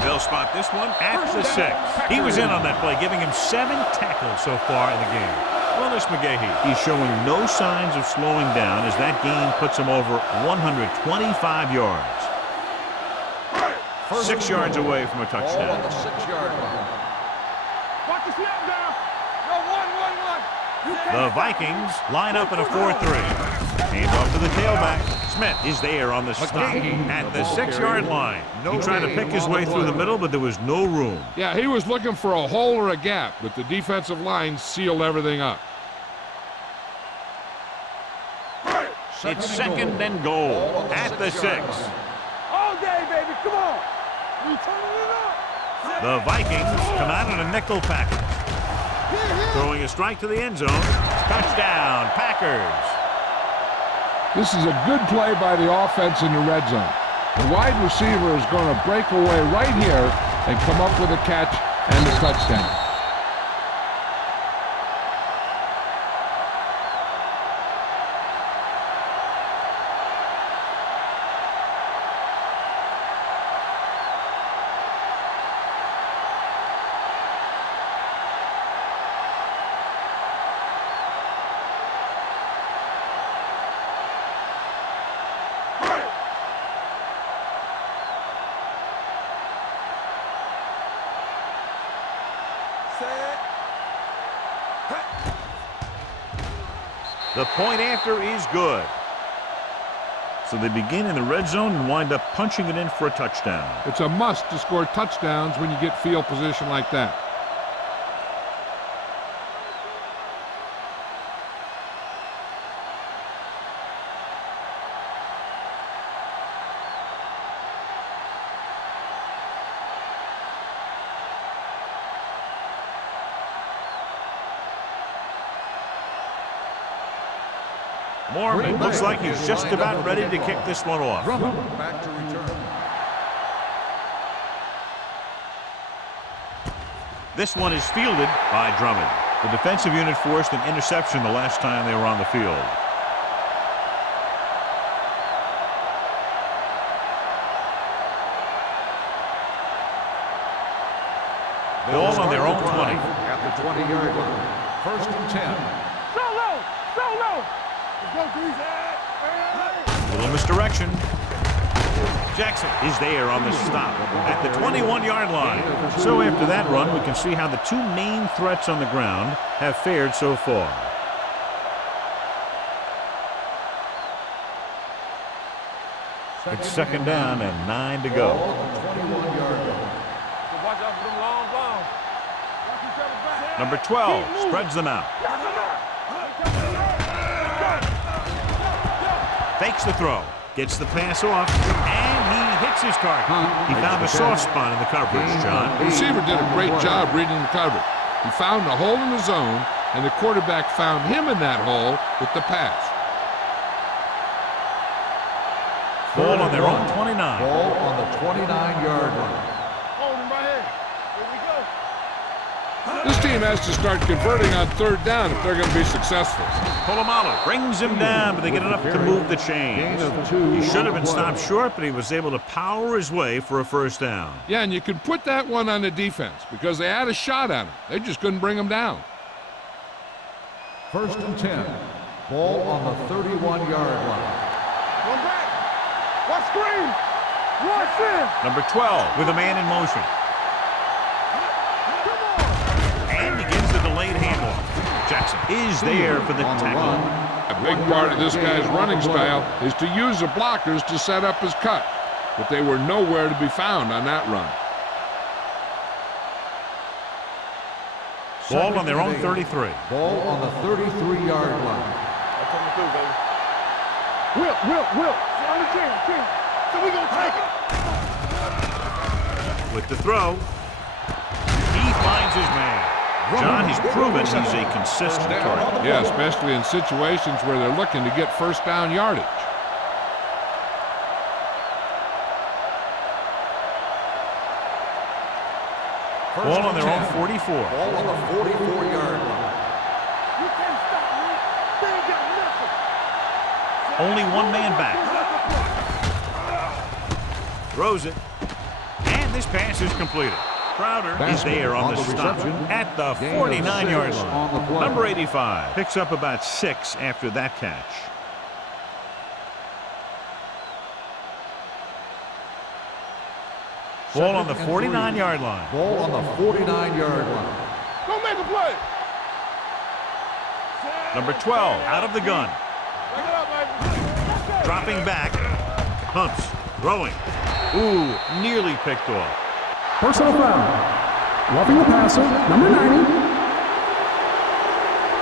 They'll spot this one at the 6. He was in on that play, giving him 7 tackles so far in the game. Willis McGahee. He's showing no signs of slowing down as that gain puts him over 125 yards. 6 yards away from a Ball on touchdown. the 6-yard line. Watch the snap down. No, one. You can't The Vikings line up in a 4-3. Hand off to the tailback. Smith is there on the stop at the 6-yard line. He tried to pick his way through the middle, but there was no room. Yeah, he was looking for a hole or a gap, but the defensive line sealed everything up. It's second and goal at the 6. all day, baby. Come on. We turning it up. The Vikings come out in a nickel package. Throwing a strike to the end zone. Touchdown, Packers. This is a good play by the offense in the red zone. The wide receiver is going to break away right here and come up with a catch and a touchdown. The point after is good. So they begin in the red zone and wind up punching it in for a touchdown. It's a must to score touchdowns when you get field position like that. Mormon looks like he's just about ready to kick this one off. Back to return. This one is fielded by Drummond. The defensive unit forced an interception the last time they were on the field. Ball on their own 20. At the 20-yard line. 1st and 10. Solo! Solo! Let's go, Grease. Little misdirection. Jackson is there on the stop at the 21-yard line. So after that run, we can see how the two main threats on the ground have fared so far. It's second down and 9 to go. Watch out for them long balls. Number 12 spreads them out. Fakes the throw. Gets the pass off. And he hits his target. He found a soft spot in the coverage, John. The receiver did a great job reading the coverage. He found a hole in the zone, and the quarterback found him in that hole with the pass. Ball on their own 29. Ball on the 29-yard line. Hold him right here. Here we go. This team has to start converting on 3rd down if they're going to be successful. Polamalu brings him down, but they get enough to move the chains. He should have been stopped short, but he was able to power his way for a 1st down. Yeah, and you can put that one on the defense because they had a shot at him. They just couldn't bring him down. 1st and 10. Ball on the 31-yard line. Go back. Watch screen. Watch in. Number 12 with a man in motion. And begins the delayed handoff. Jackson is there for the tackle. A big part of this guy's running style is to use the blockers to set up his cut, but they were nowhere to be found on that run. Ball on their own 33. Ball on the 33-yard line. I'm coming through, baby. Will. On the team. So we gonna take it. With the throw, he finds his man. John, he's proven he's a consistent target. Yeah, especially in situations where they're looking to get 1st down yardage. Ball on their own 44. Ball on the 44-yard line. You can't stop me. They ain't got nothing. Only one man back. Throws it. And this pass is completed. Crowder is there on the stop at the 49-yard line. Number 85 picks up about 6 after that catch. Ball on the 49-yard line. Ball on the 49-yard line. Go make a play. Number 12 out of the gun. Bring it up, baby. Dropping back. Pumps. Throwing. Ooh, nearly picked off. Personal foul. Roughing the passer, number 90.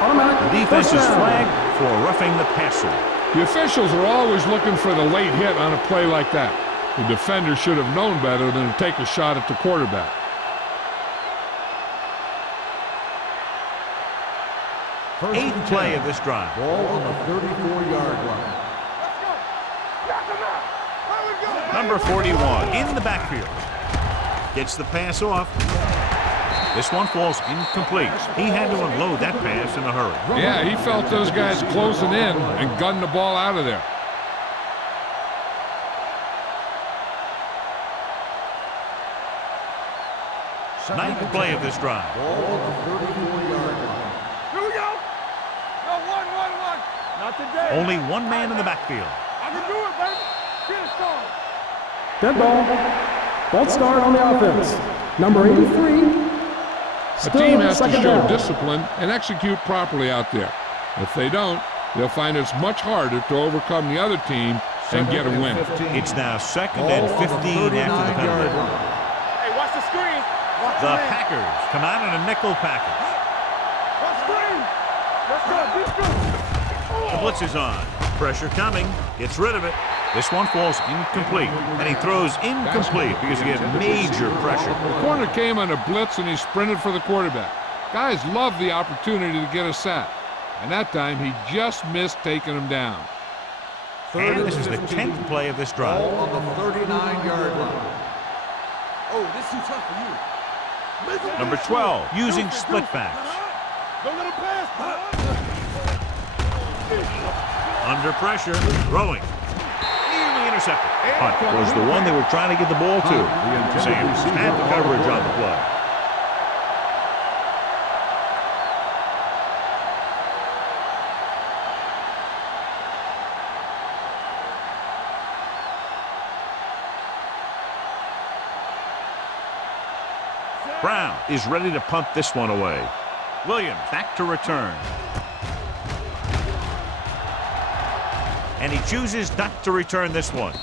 Automatic. The defense is first down. flagged for roughing the passer. The officials are always looking for the late hit on a play like that. The defender should have known better than to take a shot at the quarterback. First Eighth and play 10. of this drive. Ball on the 34-yard line. Number 41 in the backfield. Gets the pass off. This one falls incomplete. He had to unload that pass in a hurry. Yeah, he felt those guys closing in and gunned the ball out of there. Ninth play of this drive. Ball on the 34-yard line. Here we go. No, one. Not today. Only one man in the backfield. I can do it, baby. Get it started. Dead ball. False start on the offense. Number 83. A team has to show discipline and execute properly out there. If they don't, they'll find it's much harder to overcome the other team and get a win. It's now 2nd and 15 after the penalty. Hey, watch the screen. Watch The man. Packers come out in a nickel package. Watch screen. Let's go. Let's go. The blitz is on. Pressure coming. Gets rid of it. This one falls incomplete. And he throws incomplete because he had major pressure. The corner came on a blitz and he sprinted for the quarterback. Guys love the opportunity to get a sack. And that time he just missed taking him down. And this is the 10th play of this drive. Ball on the 39-yard line. Oh, this is too tough for you. Number 12 using split backs. Don't let him pass. Under pressure, throwing. Nearly intercepted. Hunt was the one they were trying to get the ball to. Sanders had the coverage on the play. Brown is ready to punt this one away. Williams back to return. And he chooses not to return this one.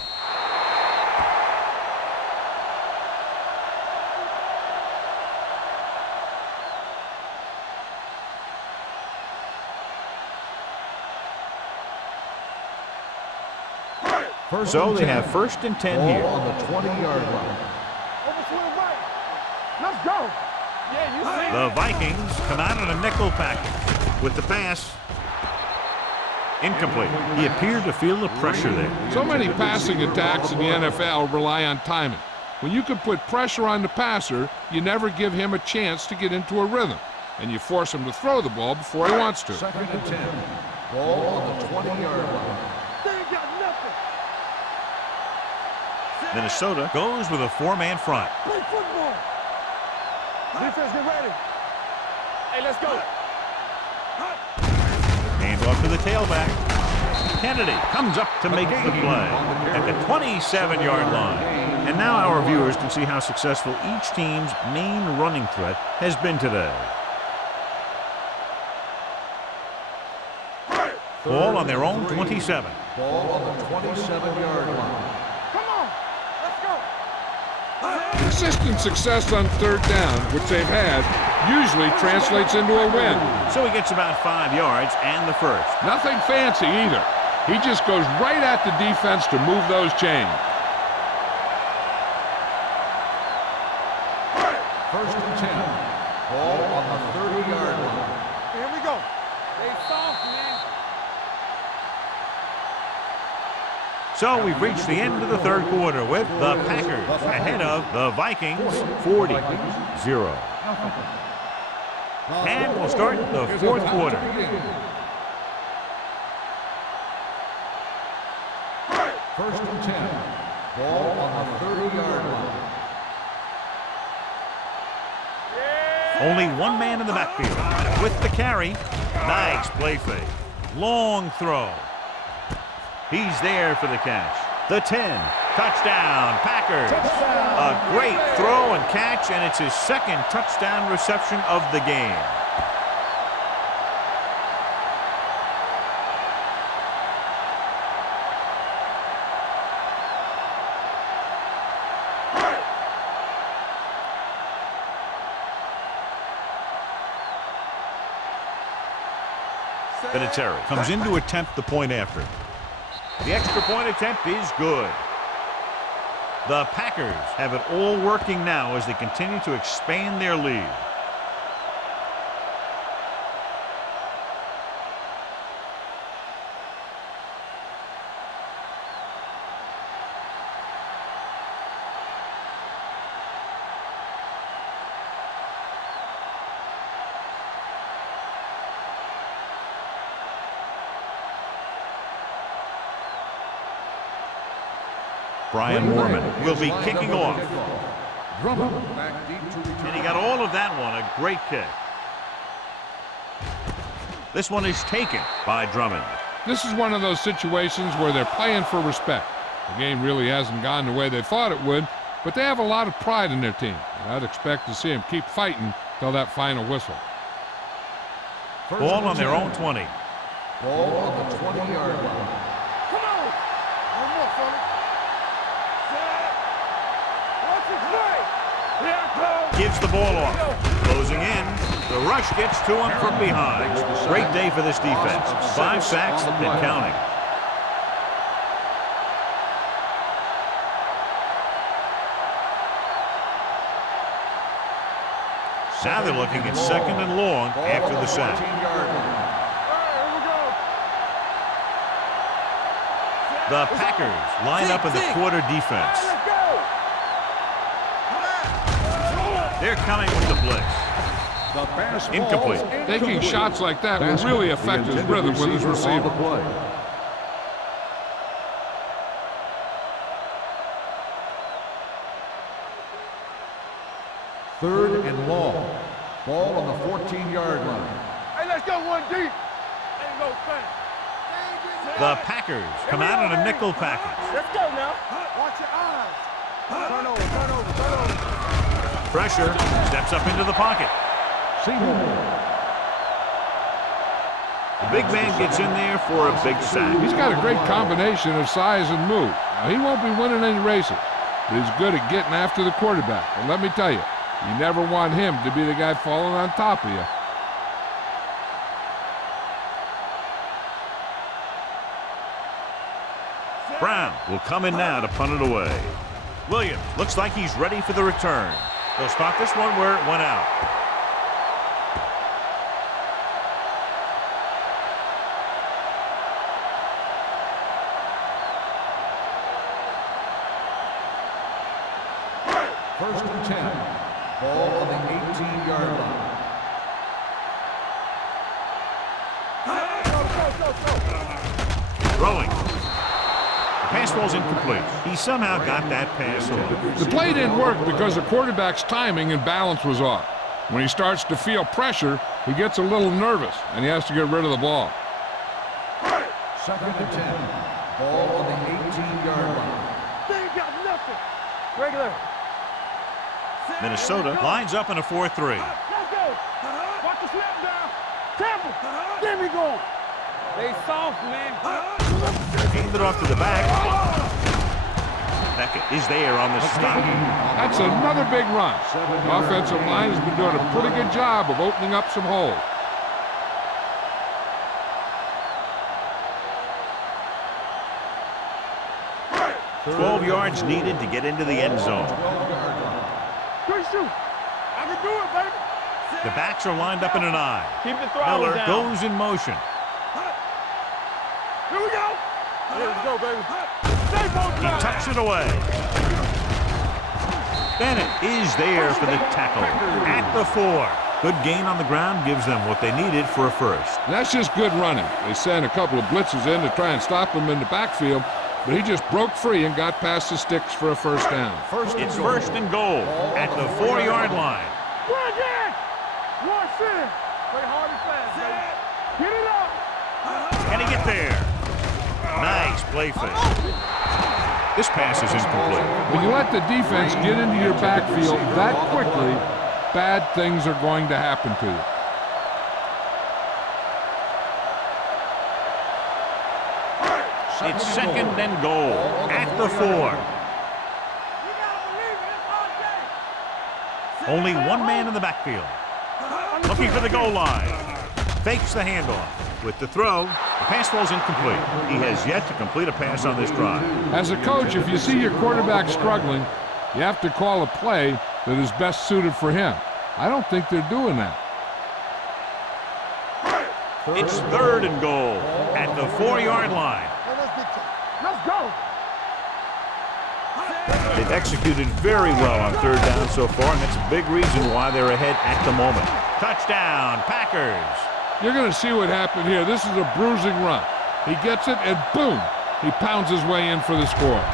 So they have 1st and 10 here. Ball on the 20-yard line. Overswing right. Let's go. Yeah, you see The Vikings come out in a nickel package with the pass. Incomplete. He appeared to feel the pressure there. So many passing attacks in the NFL rely on timing. When you can put pressure on the passer, you never give him a chance to get into a rhythm, and you force him to throw the ball before he wants to. 2nd and 10. Ball on the 20-yard line. They ain't got nothing. Minnesota goes with a 4-man front. Play football. Defense, get ready. Hey, let's go. Hand off to the tailback. Kennedy comes up to make the play at the 27-yard line. And now our viewers can see how successful each team's main running threat has been today. Ball on their own 27. Ball on the 27-yard line. Come on. Let's go. Consistent success on 3rd down, which they've had, usually translates into a win. So he gets about 5 yards and the first. Nothing fancy either. He just goes right at the defense to move those chains. 1st and 10. Ball on the 30-yard line. Here we go. They soft, man. So we've reached the end of the 3rd quarter with the Packers ahead of the Vikings 40-0. And we'll start the 4th quarter. First and 10. Ball on the 30-yard line. Only one man in the backfield. With the carry. Nice play fake. Long throw. He's there for the catch. The 10. Touchdown, Packers. A great throw and catch, and it's his 2nd touchdown reception of the game. Vinatieri comes in to attempt the point after. The extra point attempt is good. The Packers have it all working now as they continue to expand their lead. Brian Moorman will be kicking off. Drummond back deep to return. And he got all of that one. A great kick. This one is taken by Drummond. This is one of those situations where they're playing for respect. The game really hasn't gone the way they thought it would, but they have a lot of pride in their team. And I'd expect to see them keep fighting till that final whistle. Ball on their own 20. Ball on the 20-yard line. Come on. One more, Sonny. Set. Watch it play. Here it comes. Gives the ball off. Closing in. The rush gets to him from behind. Great day for this defense. 5 sacks and counting. Now they're looking at 2nd and long after the sack. The Packers line up in the quarter defense. They're coming with the blitz. Incomplete. Taking shots like that will really affect his rhythm with his receiver. Third and long. Ball on the 14-yard line. Hey, let's go one deep. Ain't no thing. The Packers come out in a nickel package. Let's go now. Watch your eyes. Turn over, turn over, turn over. Pressure. Steps up into the pocket. The big man gets in there for a big sack. He's got a great combination of size and move. Now, he won't be winning any races, but he's good at getting after the quarterback. And let me tell you, you never want him to be the guy falling on top of you. Brown will come in now to punt it away. Williams looks like he's ready for the return. They'll start this one where it went out. First and 10. Ball on the 18-yard line. Throwing. The pass ball's incomplete. He somehow got that pass off. The play didn't work because the quarterback's timing and balance was off. When he starts to feel pressure, he gets a little nervous, and he has to get rid of the ball. Second and 10. Ball on the 18-yard line. They ain't got nothing. Regular. Minnesota lines up in a 4-3. Let's go. Watch the snap down. Temple. Give me going. They soft, man. Hand it off to the back. Beckett is there on the stop. That's another big run. The offensive line has been doing a pretty good job of opening up some holes. Right. 12 yards needed to get into the end zone. Good shoot. I can do it, baby. The backs are lined up in an I. Keep the throttle Miller down. goes in motion. Here we go. Here we go, baby. Stay both He tucks it away. Bennett is there for the tackle at the 4. Good gain on the ground gives them what they needed for a first. And that's just good running. They sent a couple of blitzes in to try and stop him in the backfield, but he just broke free and got past the sticks for a first down. It's first and goal at the 4-yard line. One again. One sin. Play hard and fast, baby. Get it up. Can he get there? Nice play fake. This pass is incomplete. When you let the defense get into your backfield that quickly, bad things are going to happen to you. It's second and goal at the 4. Only one man in the backfield. Looking for the goal line. Fakes the handoff. With the throw, the pass ball's incomplete. He has yet to complete a pass on this drive. As a coach, if you see your quarterback struggling, you have to call a play that is best suited for him. I don't think they're doing that. It's third and goal at the 4-yard line. Let's go. They've executed very well on third down so far, and that's a big reason why they're ahead at the moment. Touchdown, Packers. You're going to see what happened here. This is a bruising run. He gets it, and boom, he pounds his way in for the score.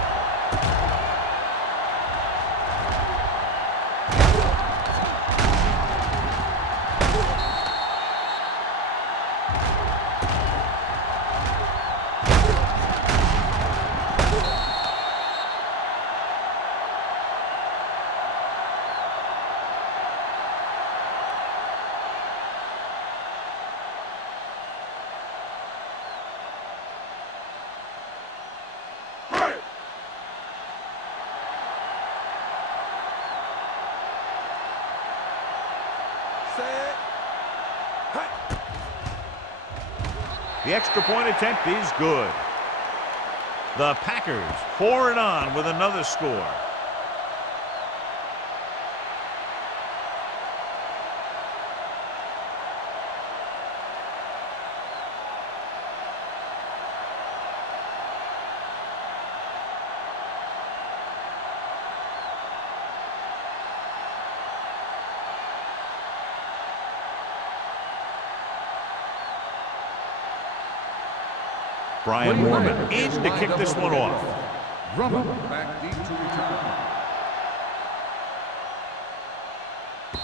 The extra point attempt is good. The Packers pour it on with another score. Brian Moorman in to kick this one off. Back deep to return.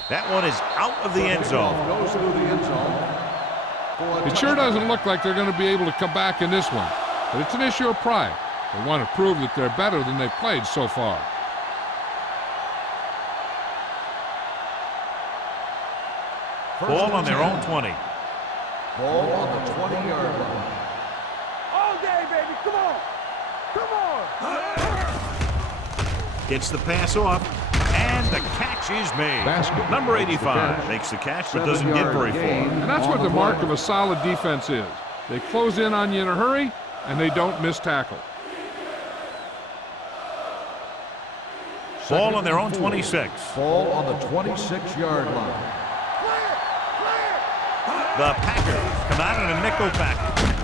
That one is out of the end zone. Goes through the end zone. It sure doesn't look like they're going to be able to come back in this one, but it's an issue of pride. They want to prove that they're better than they've played so far. Ball on their own 20. Ball on the 20-yard line. All day, baby. Come on. Come on. Gets the pass off, and the catch is made. Basket. Number 85 makes the catch, but doesn't get very far. And that's what the mark of a solid defense is. They close in on you in a hurry, and they don't miss tackle. Ball on their own 26. Ball on the 26-yard line. The Packers come out in a nickel package.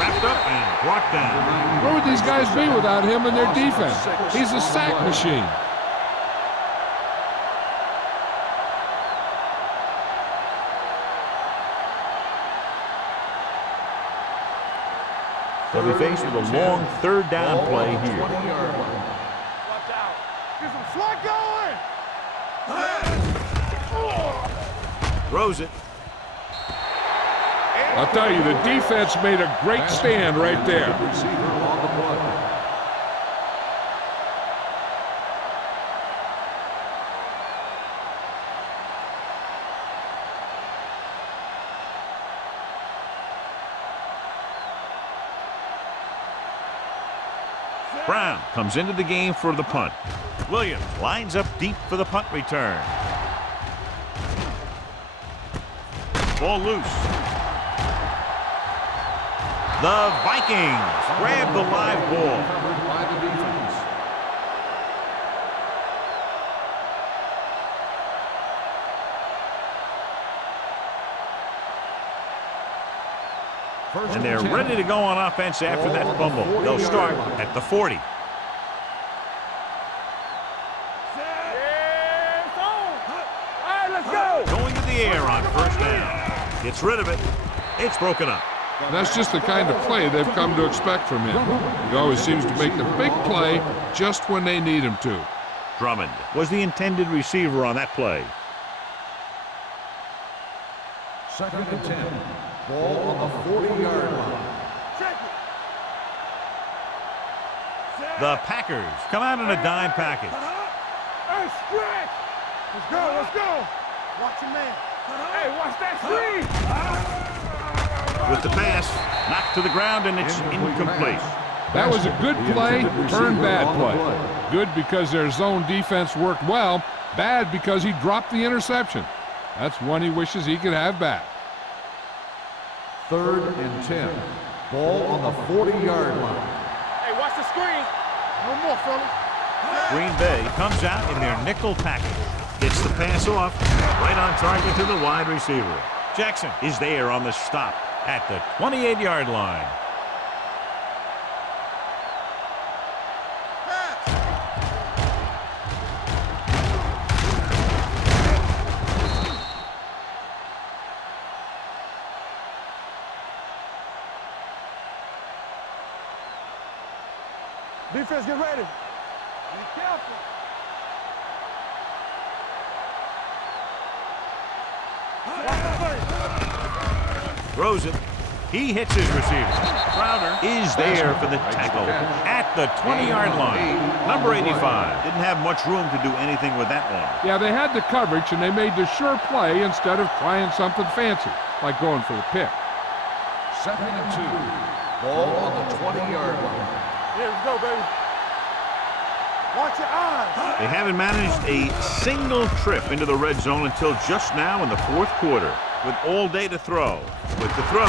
Wrapped up and brought down. Where would these guys be without him and their defense? He's a sack machine. They'll be faced with a long third down play here. 20-yard line. Watch out. Get some slot going. Throws it. I'll tell you, the defense made a great stand right there. Receiver on the play. Brown comes into the game for the punt. Williams lines up deep for the punt return. Ball loose. The Vikings grab the live ball. Covered by the defense. And they're ready to go on offense after that fumble. They'll start at the 40. Going to the air on first down. Gets rid of it. It's broken up. That's just the kind of play they've come to expect from him. He always seems to make the big play just when they need him to. Drummond was the intended receiver on that play. 2nd and 10. Ball on the 40-yard line. The Packers come out in a dime package. Hey, stretch. Let's go. Let's go. Watch your man. Hey, watch that screen. With the pass, knocked to the ground, and it's incomplete. That was a good play, turned bad play. Good because their zone defense worked well, bad because he dropped the interception. That's one he wishes he could have back. 3rd and 10. Ball on the 40-yard line. Hey, watch the screen. No more, fellas. Green Bay comes out in their nickel package. Gets the pass off, right on target to the wide receiver. Jackson is there on the stop at the 28-yard line. Defense, get ready. Be careful. Throws it. He hits his receiver. Crowder is there for the tackle at the 20-yard line. Number 85 didn't have much room to do anything with that one. Yeah, they had the coverage, and they made the sure play instead of trying something fancy, like going for the pick. 2nd and 2. Ball on the 20-yard line. Here we go, baby. Watch your eyes. They haven't managed a single trip into the red zone until just now in the 4th quarter. with all day to throw. With the throw,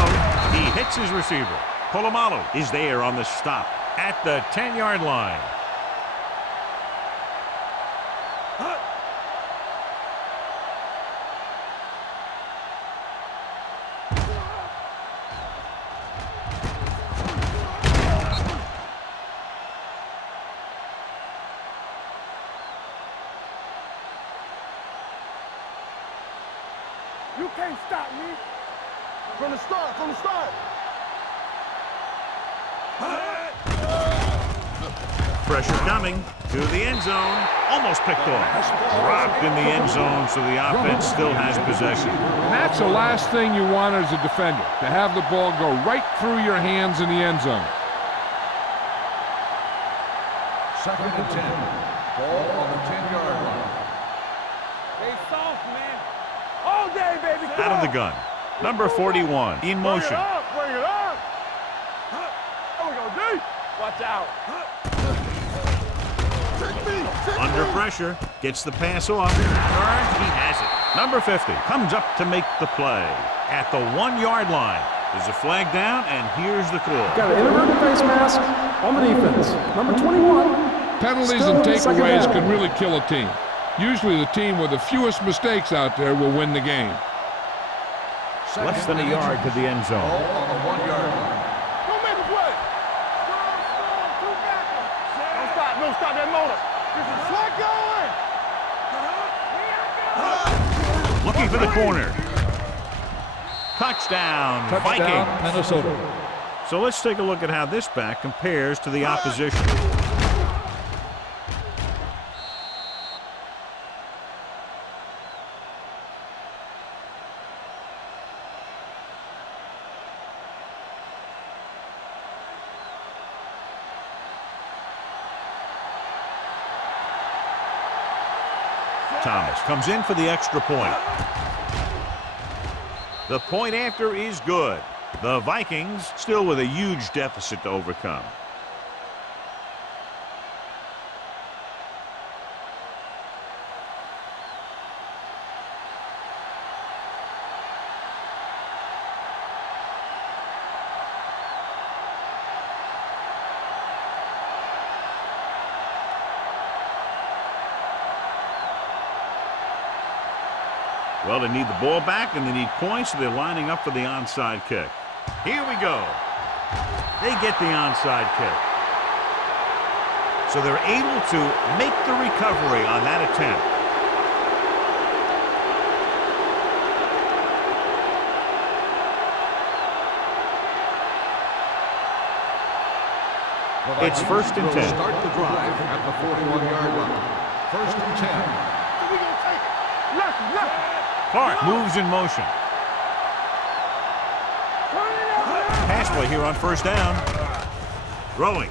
he hits his receiver. Polamalu is there on the stop at the 10-yard line. You can't stop me. From the start, from the start. Pressure coming to the end zone. Almost picked off. Dropped in the end zone, so the offense still has possession. And that's the last thing you want as a defender, to have the ball go right through your hands in the end zone. 2nd and 10. Ball on the 10-yard line. Stay soft, man. All day, baby. Come Out of the on. gun. Number 41 in motion. Bring it up. There we go, D. Watch out. Under pressure. Gets the pass off. Turns. He has it. Number 50 comes up to make the play at the 1-yard line. There's a flag down, and here's the call. Got an inverted face mask on the defense. Number 21. Penalties Still and second takeaways down. can really kill a team. Usually the team with the fewest mistakes out there will win the game. Less than a yard to the end zone. Ball on the 1-yard line. Don't make a play. Don't stop. Don't stop that motor. This is what going. Looking for the corner. Touchdown, Vikings. Minnesota. So let's take a look at how this back compares to the opposition. Thomas comes in for the extra point. The point after is good. The Vikings still with a huge deficit to overcome. Well, they need the ball back, and they need points, so they're lining up for the onside kick. Here we go. They get the onside kick. So they're able to make the recovery on that attempt. It's 1st and 10. Start the drive at the 41-yard line. 1st and 10. We gonna take it. Left. Clark moves in motion. Pass play here on 1st down. Throwing.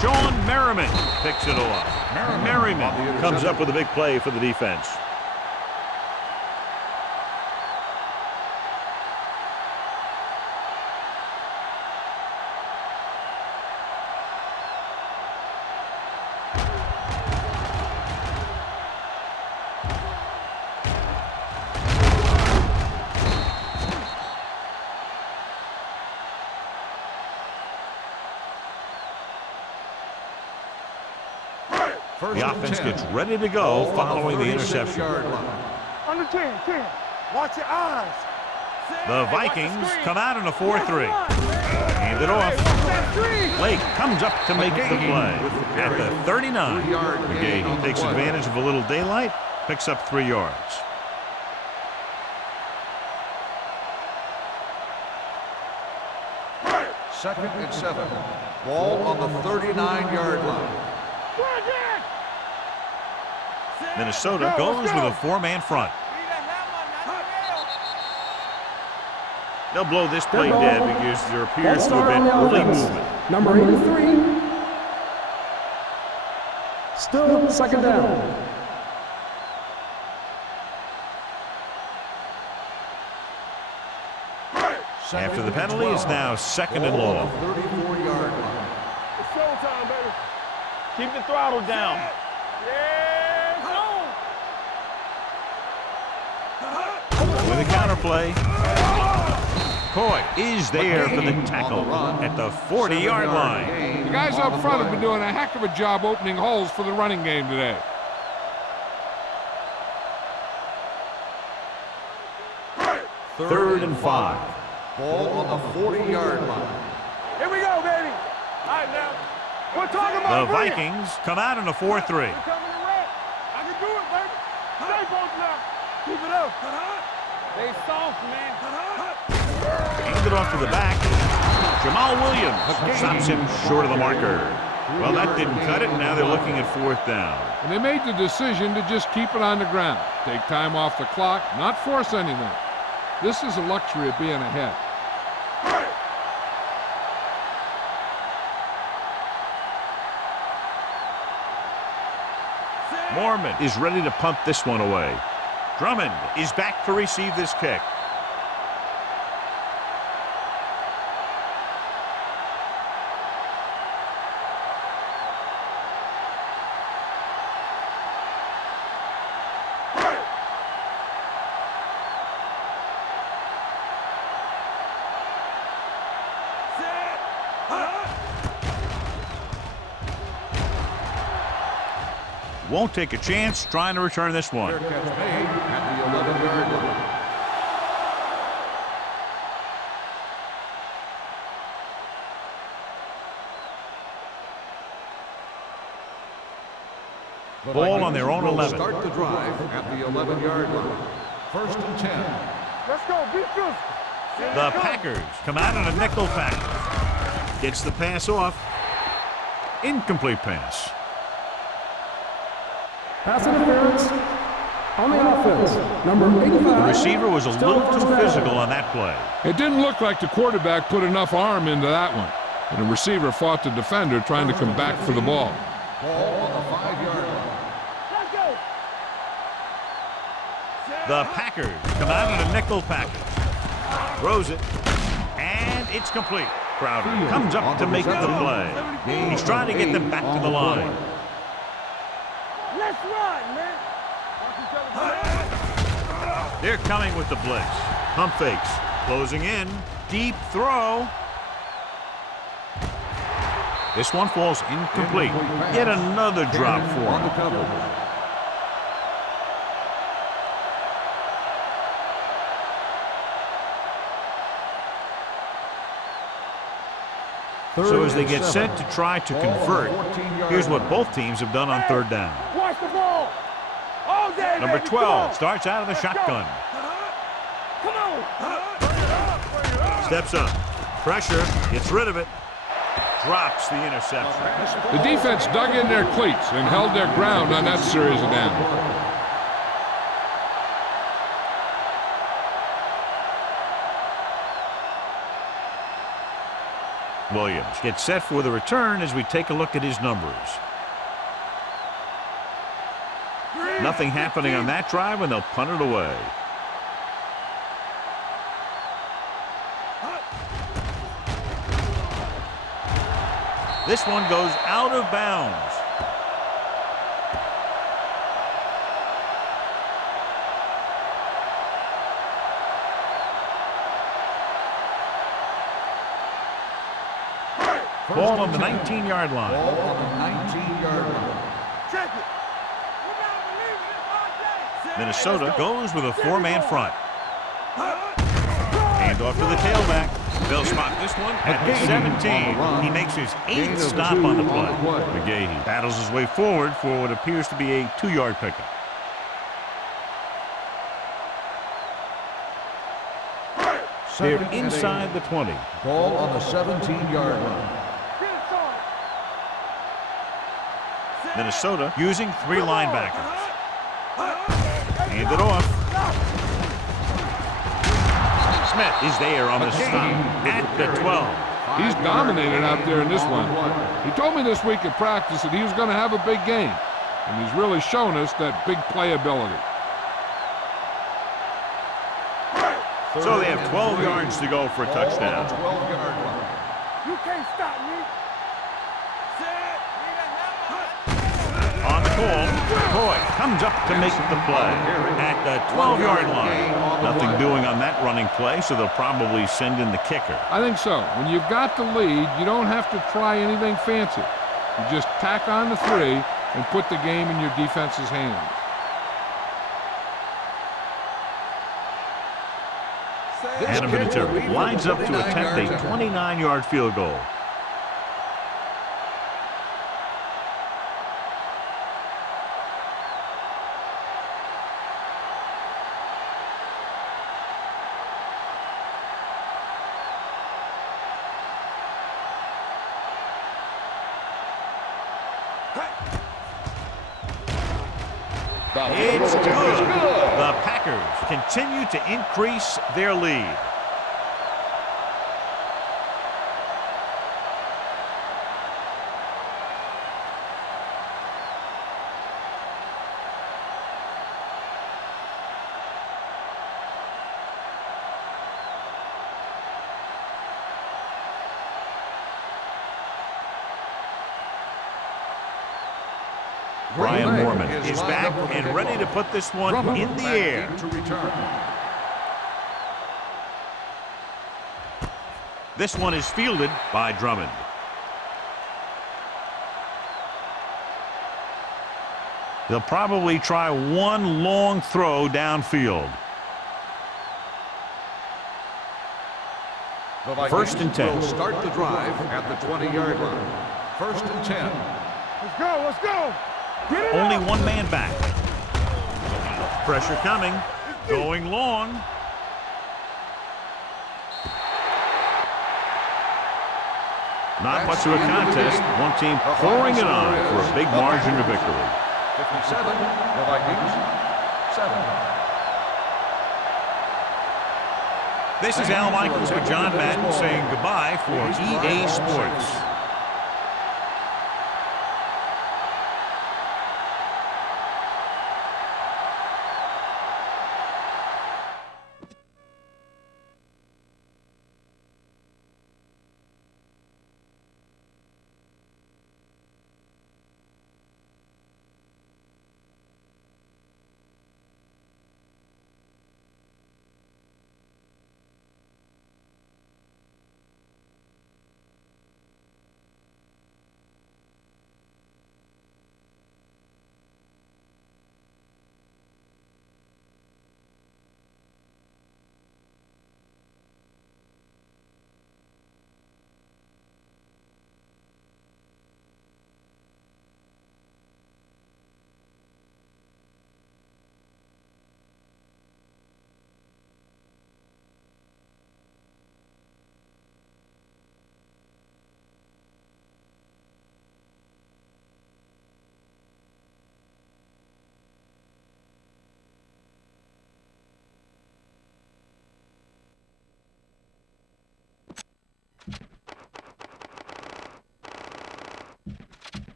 Sean Merriman picks it off. Merriman comes up with a big play for the defense. The offense gets ready to go following the interception. Under 10. Watch your eyes. The Vikings come out in a 4-3. Hand it off. Blake comes up to make the play at the 39. McGahee takes advantage of a little daylight, picks up 3 yards. Second and 7. Ball on the 39-yard line. Minnesota goes with a 4-man front. They'll blow this play dead because there appears to have been early movement. Number 83. Still 2nd down. After the penalty, it's now 2nd and long. 34-yard line. It's showtime, baby. Keep the throttle down. Yeah, the counterplay. Coy is there for the tackle at the 40-yard line. The guys up front have been doing a heck of a job opening holes for the running game today. Third and 5. Ball on the 40-yard line. Here we go, baby. All right, now. We're talking The about Vikings come out in a 4-3. We're coming to rap. I can do it, baby. Stay both now. Keep it up. They soft, man. Handed off to the back. Jamal Williams stops him short of the marker. Well, that didn't cut it, and now they're looking at 4th down. And they made the decision to just keep it on the ground. Take time off the clock, not force anything. This is a luxury of being ahead. Mormon is ready to punt this one away. Drummond is back to receive this kick. Won't take a chance trying to return this one. Fair catch made at the 11-yard line. Ball on their own 11. Start the drive at the 11-yard line. 1st and 10. Let's go. Be physical. The Packers come out in a nickel package. Gets the pass off. Incomplete pass. Pass interference on the offense. Number 85. The receiver was a little too physical on that play. It didn't look like the quarterback put enough arm into that one. And the receiver fought the defender trying to come back for the ball. Ball on the 5-yard line. Let's go. The Packers come out in a nickel package. Throws it. And it's complete. Crowder comes up to make the play. He's trying to get them back to the line. Let's run, man. They're coming with the blitz. Pump fakes. Closing in. Deep throw. This one falls incomplete. Yet another drop for On the him. cover. So as they get set to try to convert, here's what both teams have done on 3rd down. Watch the ball. All day, Number baby. 12 starts out of the shotgun. Come on. Steps up. Pressure. Gets rid of it. Drops the interception. The defense dug in their cleats and held their ground on that series of downs. Williams gets set for the return as we take a look at his numbers. Nothing happening on that drive, and they'll punt it away. This one goes out of bounds. Ball on the 19-yard line. Ball on the 19-yard line. Check it. You gotta believe in it all day. Minnesota goes with a 4-man front. Hand off to the tailback. They'll spot this one at the 17. He makes his 8th stop on the play. McGahee battles his way forward for what appears to be a 2-yard pickup. They're inside the 20. Ball on the 17-yard line. Minnesota using 3 linebackers. Hand it off. Smith is there on the stop at the 12. He's dominated out there in this one. He told me this week at practice that he was going to have a big game. And he's really shown us that big playability. So they have 12 yards to go for a touchdown. 12-yard line. You can't stop me. On the call, McCoy comes up to make the play at the 12-yard line. Nothing doing on that running play, so they'll probably send in the kicker. I think so. When you've got the lead, you don't have to try anything fancy. You just tack on the 3 and put the game in your defense's hands. Adam Vinatieri lines up to attempt a 29-yard field goal. It's good. The Packers continue to increase their lead. Brian Moorman is back and ready to put this one in the air. This one is fielded by Drummond. They'll probably try one long throw downfield. First and 10. Will start the drive at the 20-yard line. First and 10. Let's go, let's go. Get it Only up. one man back. Pressure coming. Going long. Not much of a contest. One team pouring it on for a big margin of victory. 57, the Vikings, 7. This is Al Michaels with John Madden saying goodbye for EA Sports.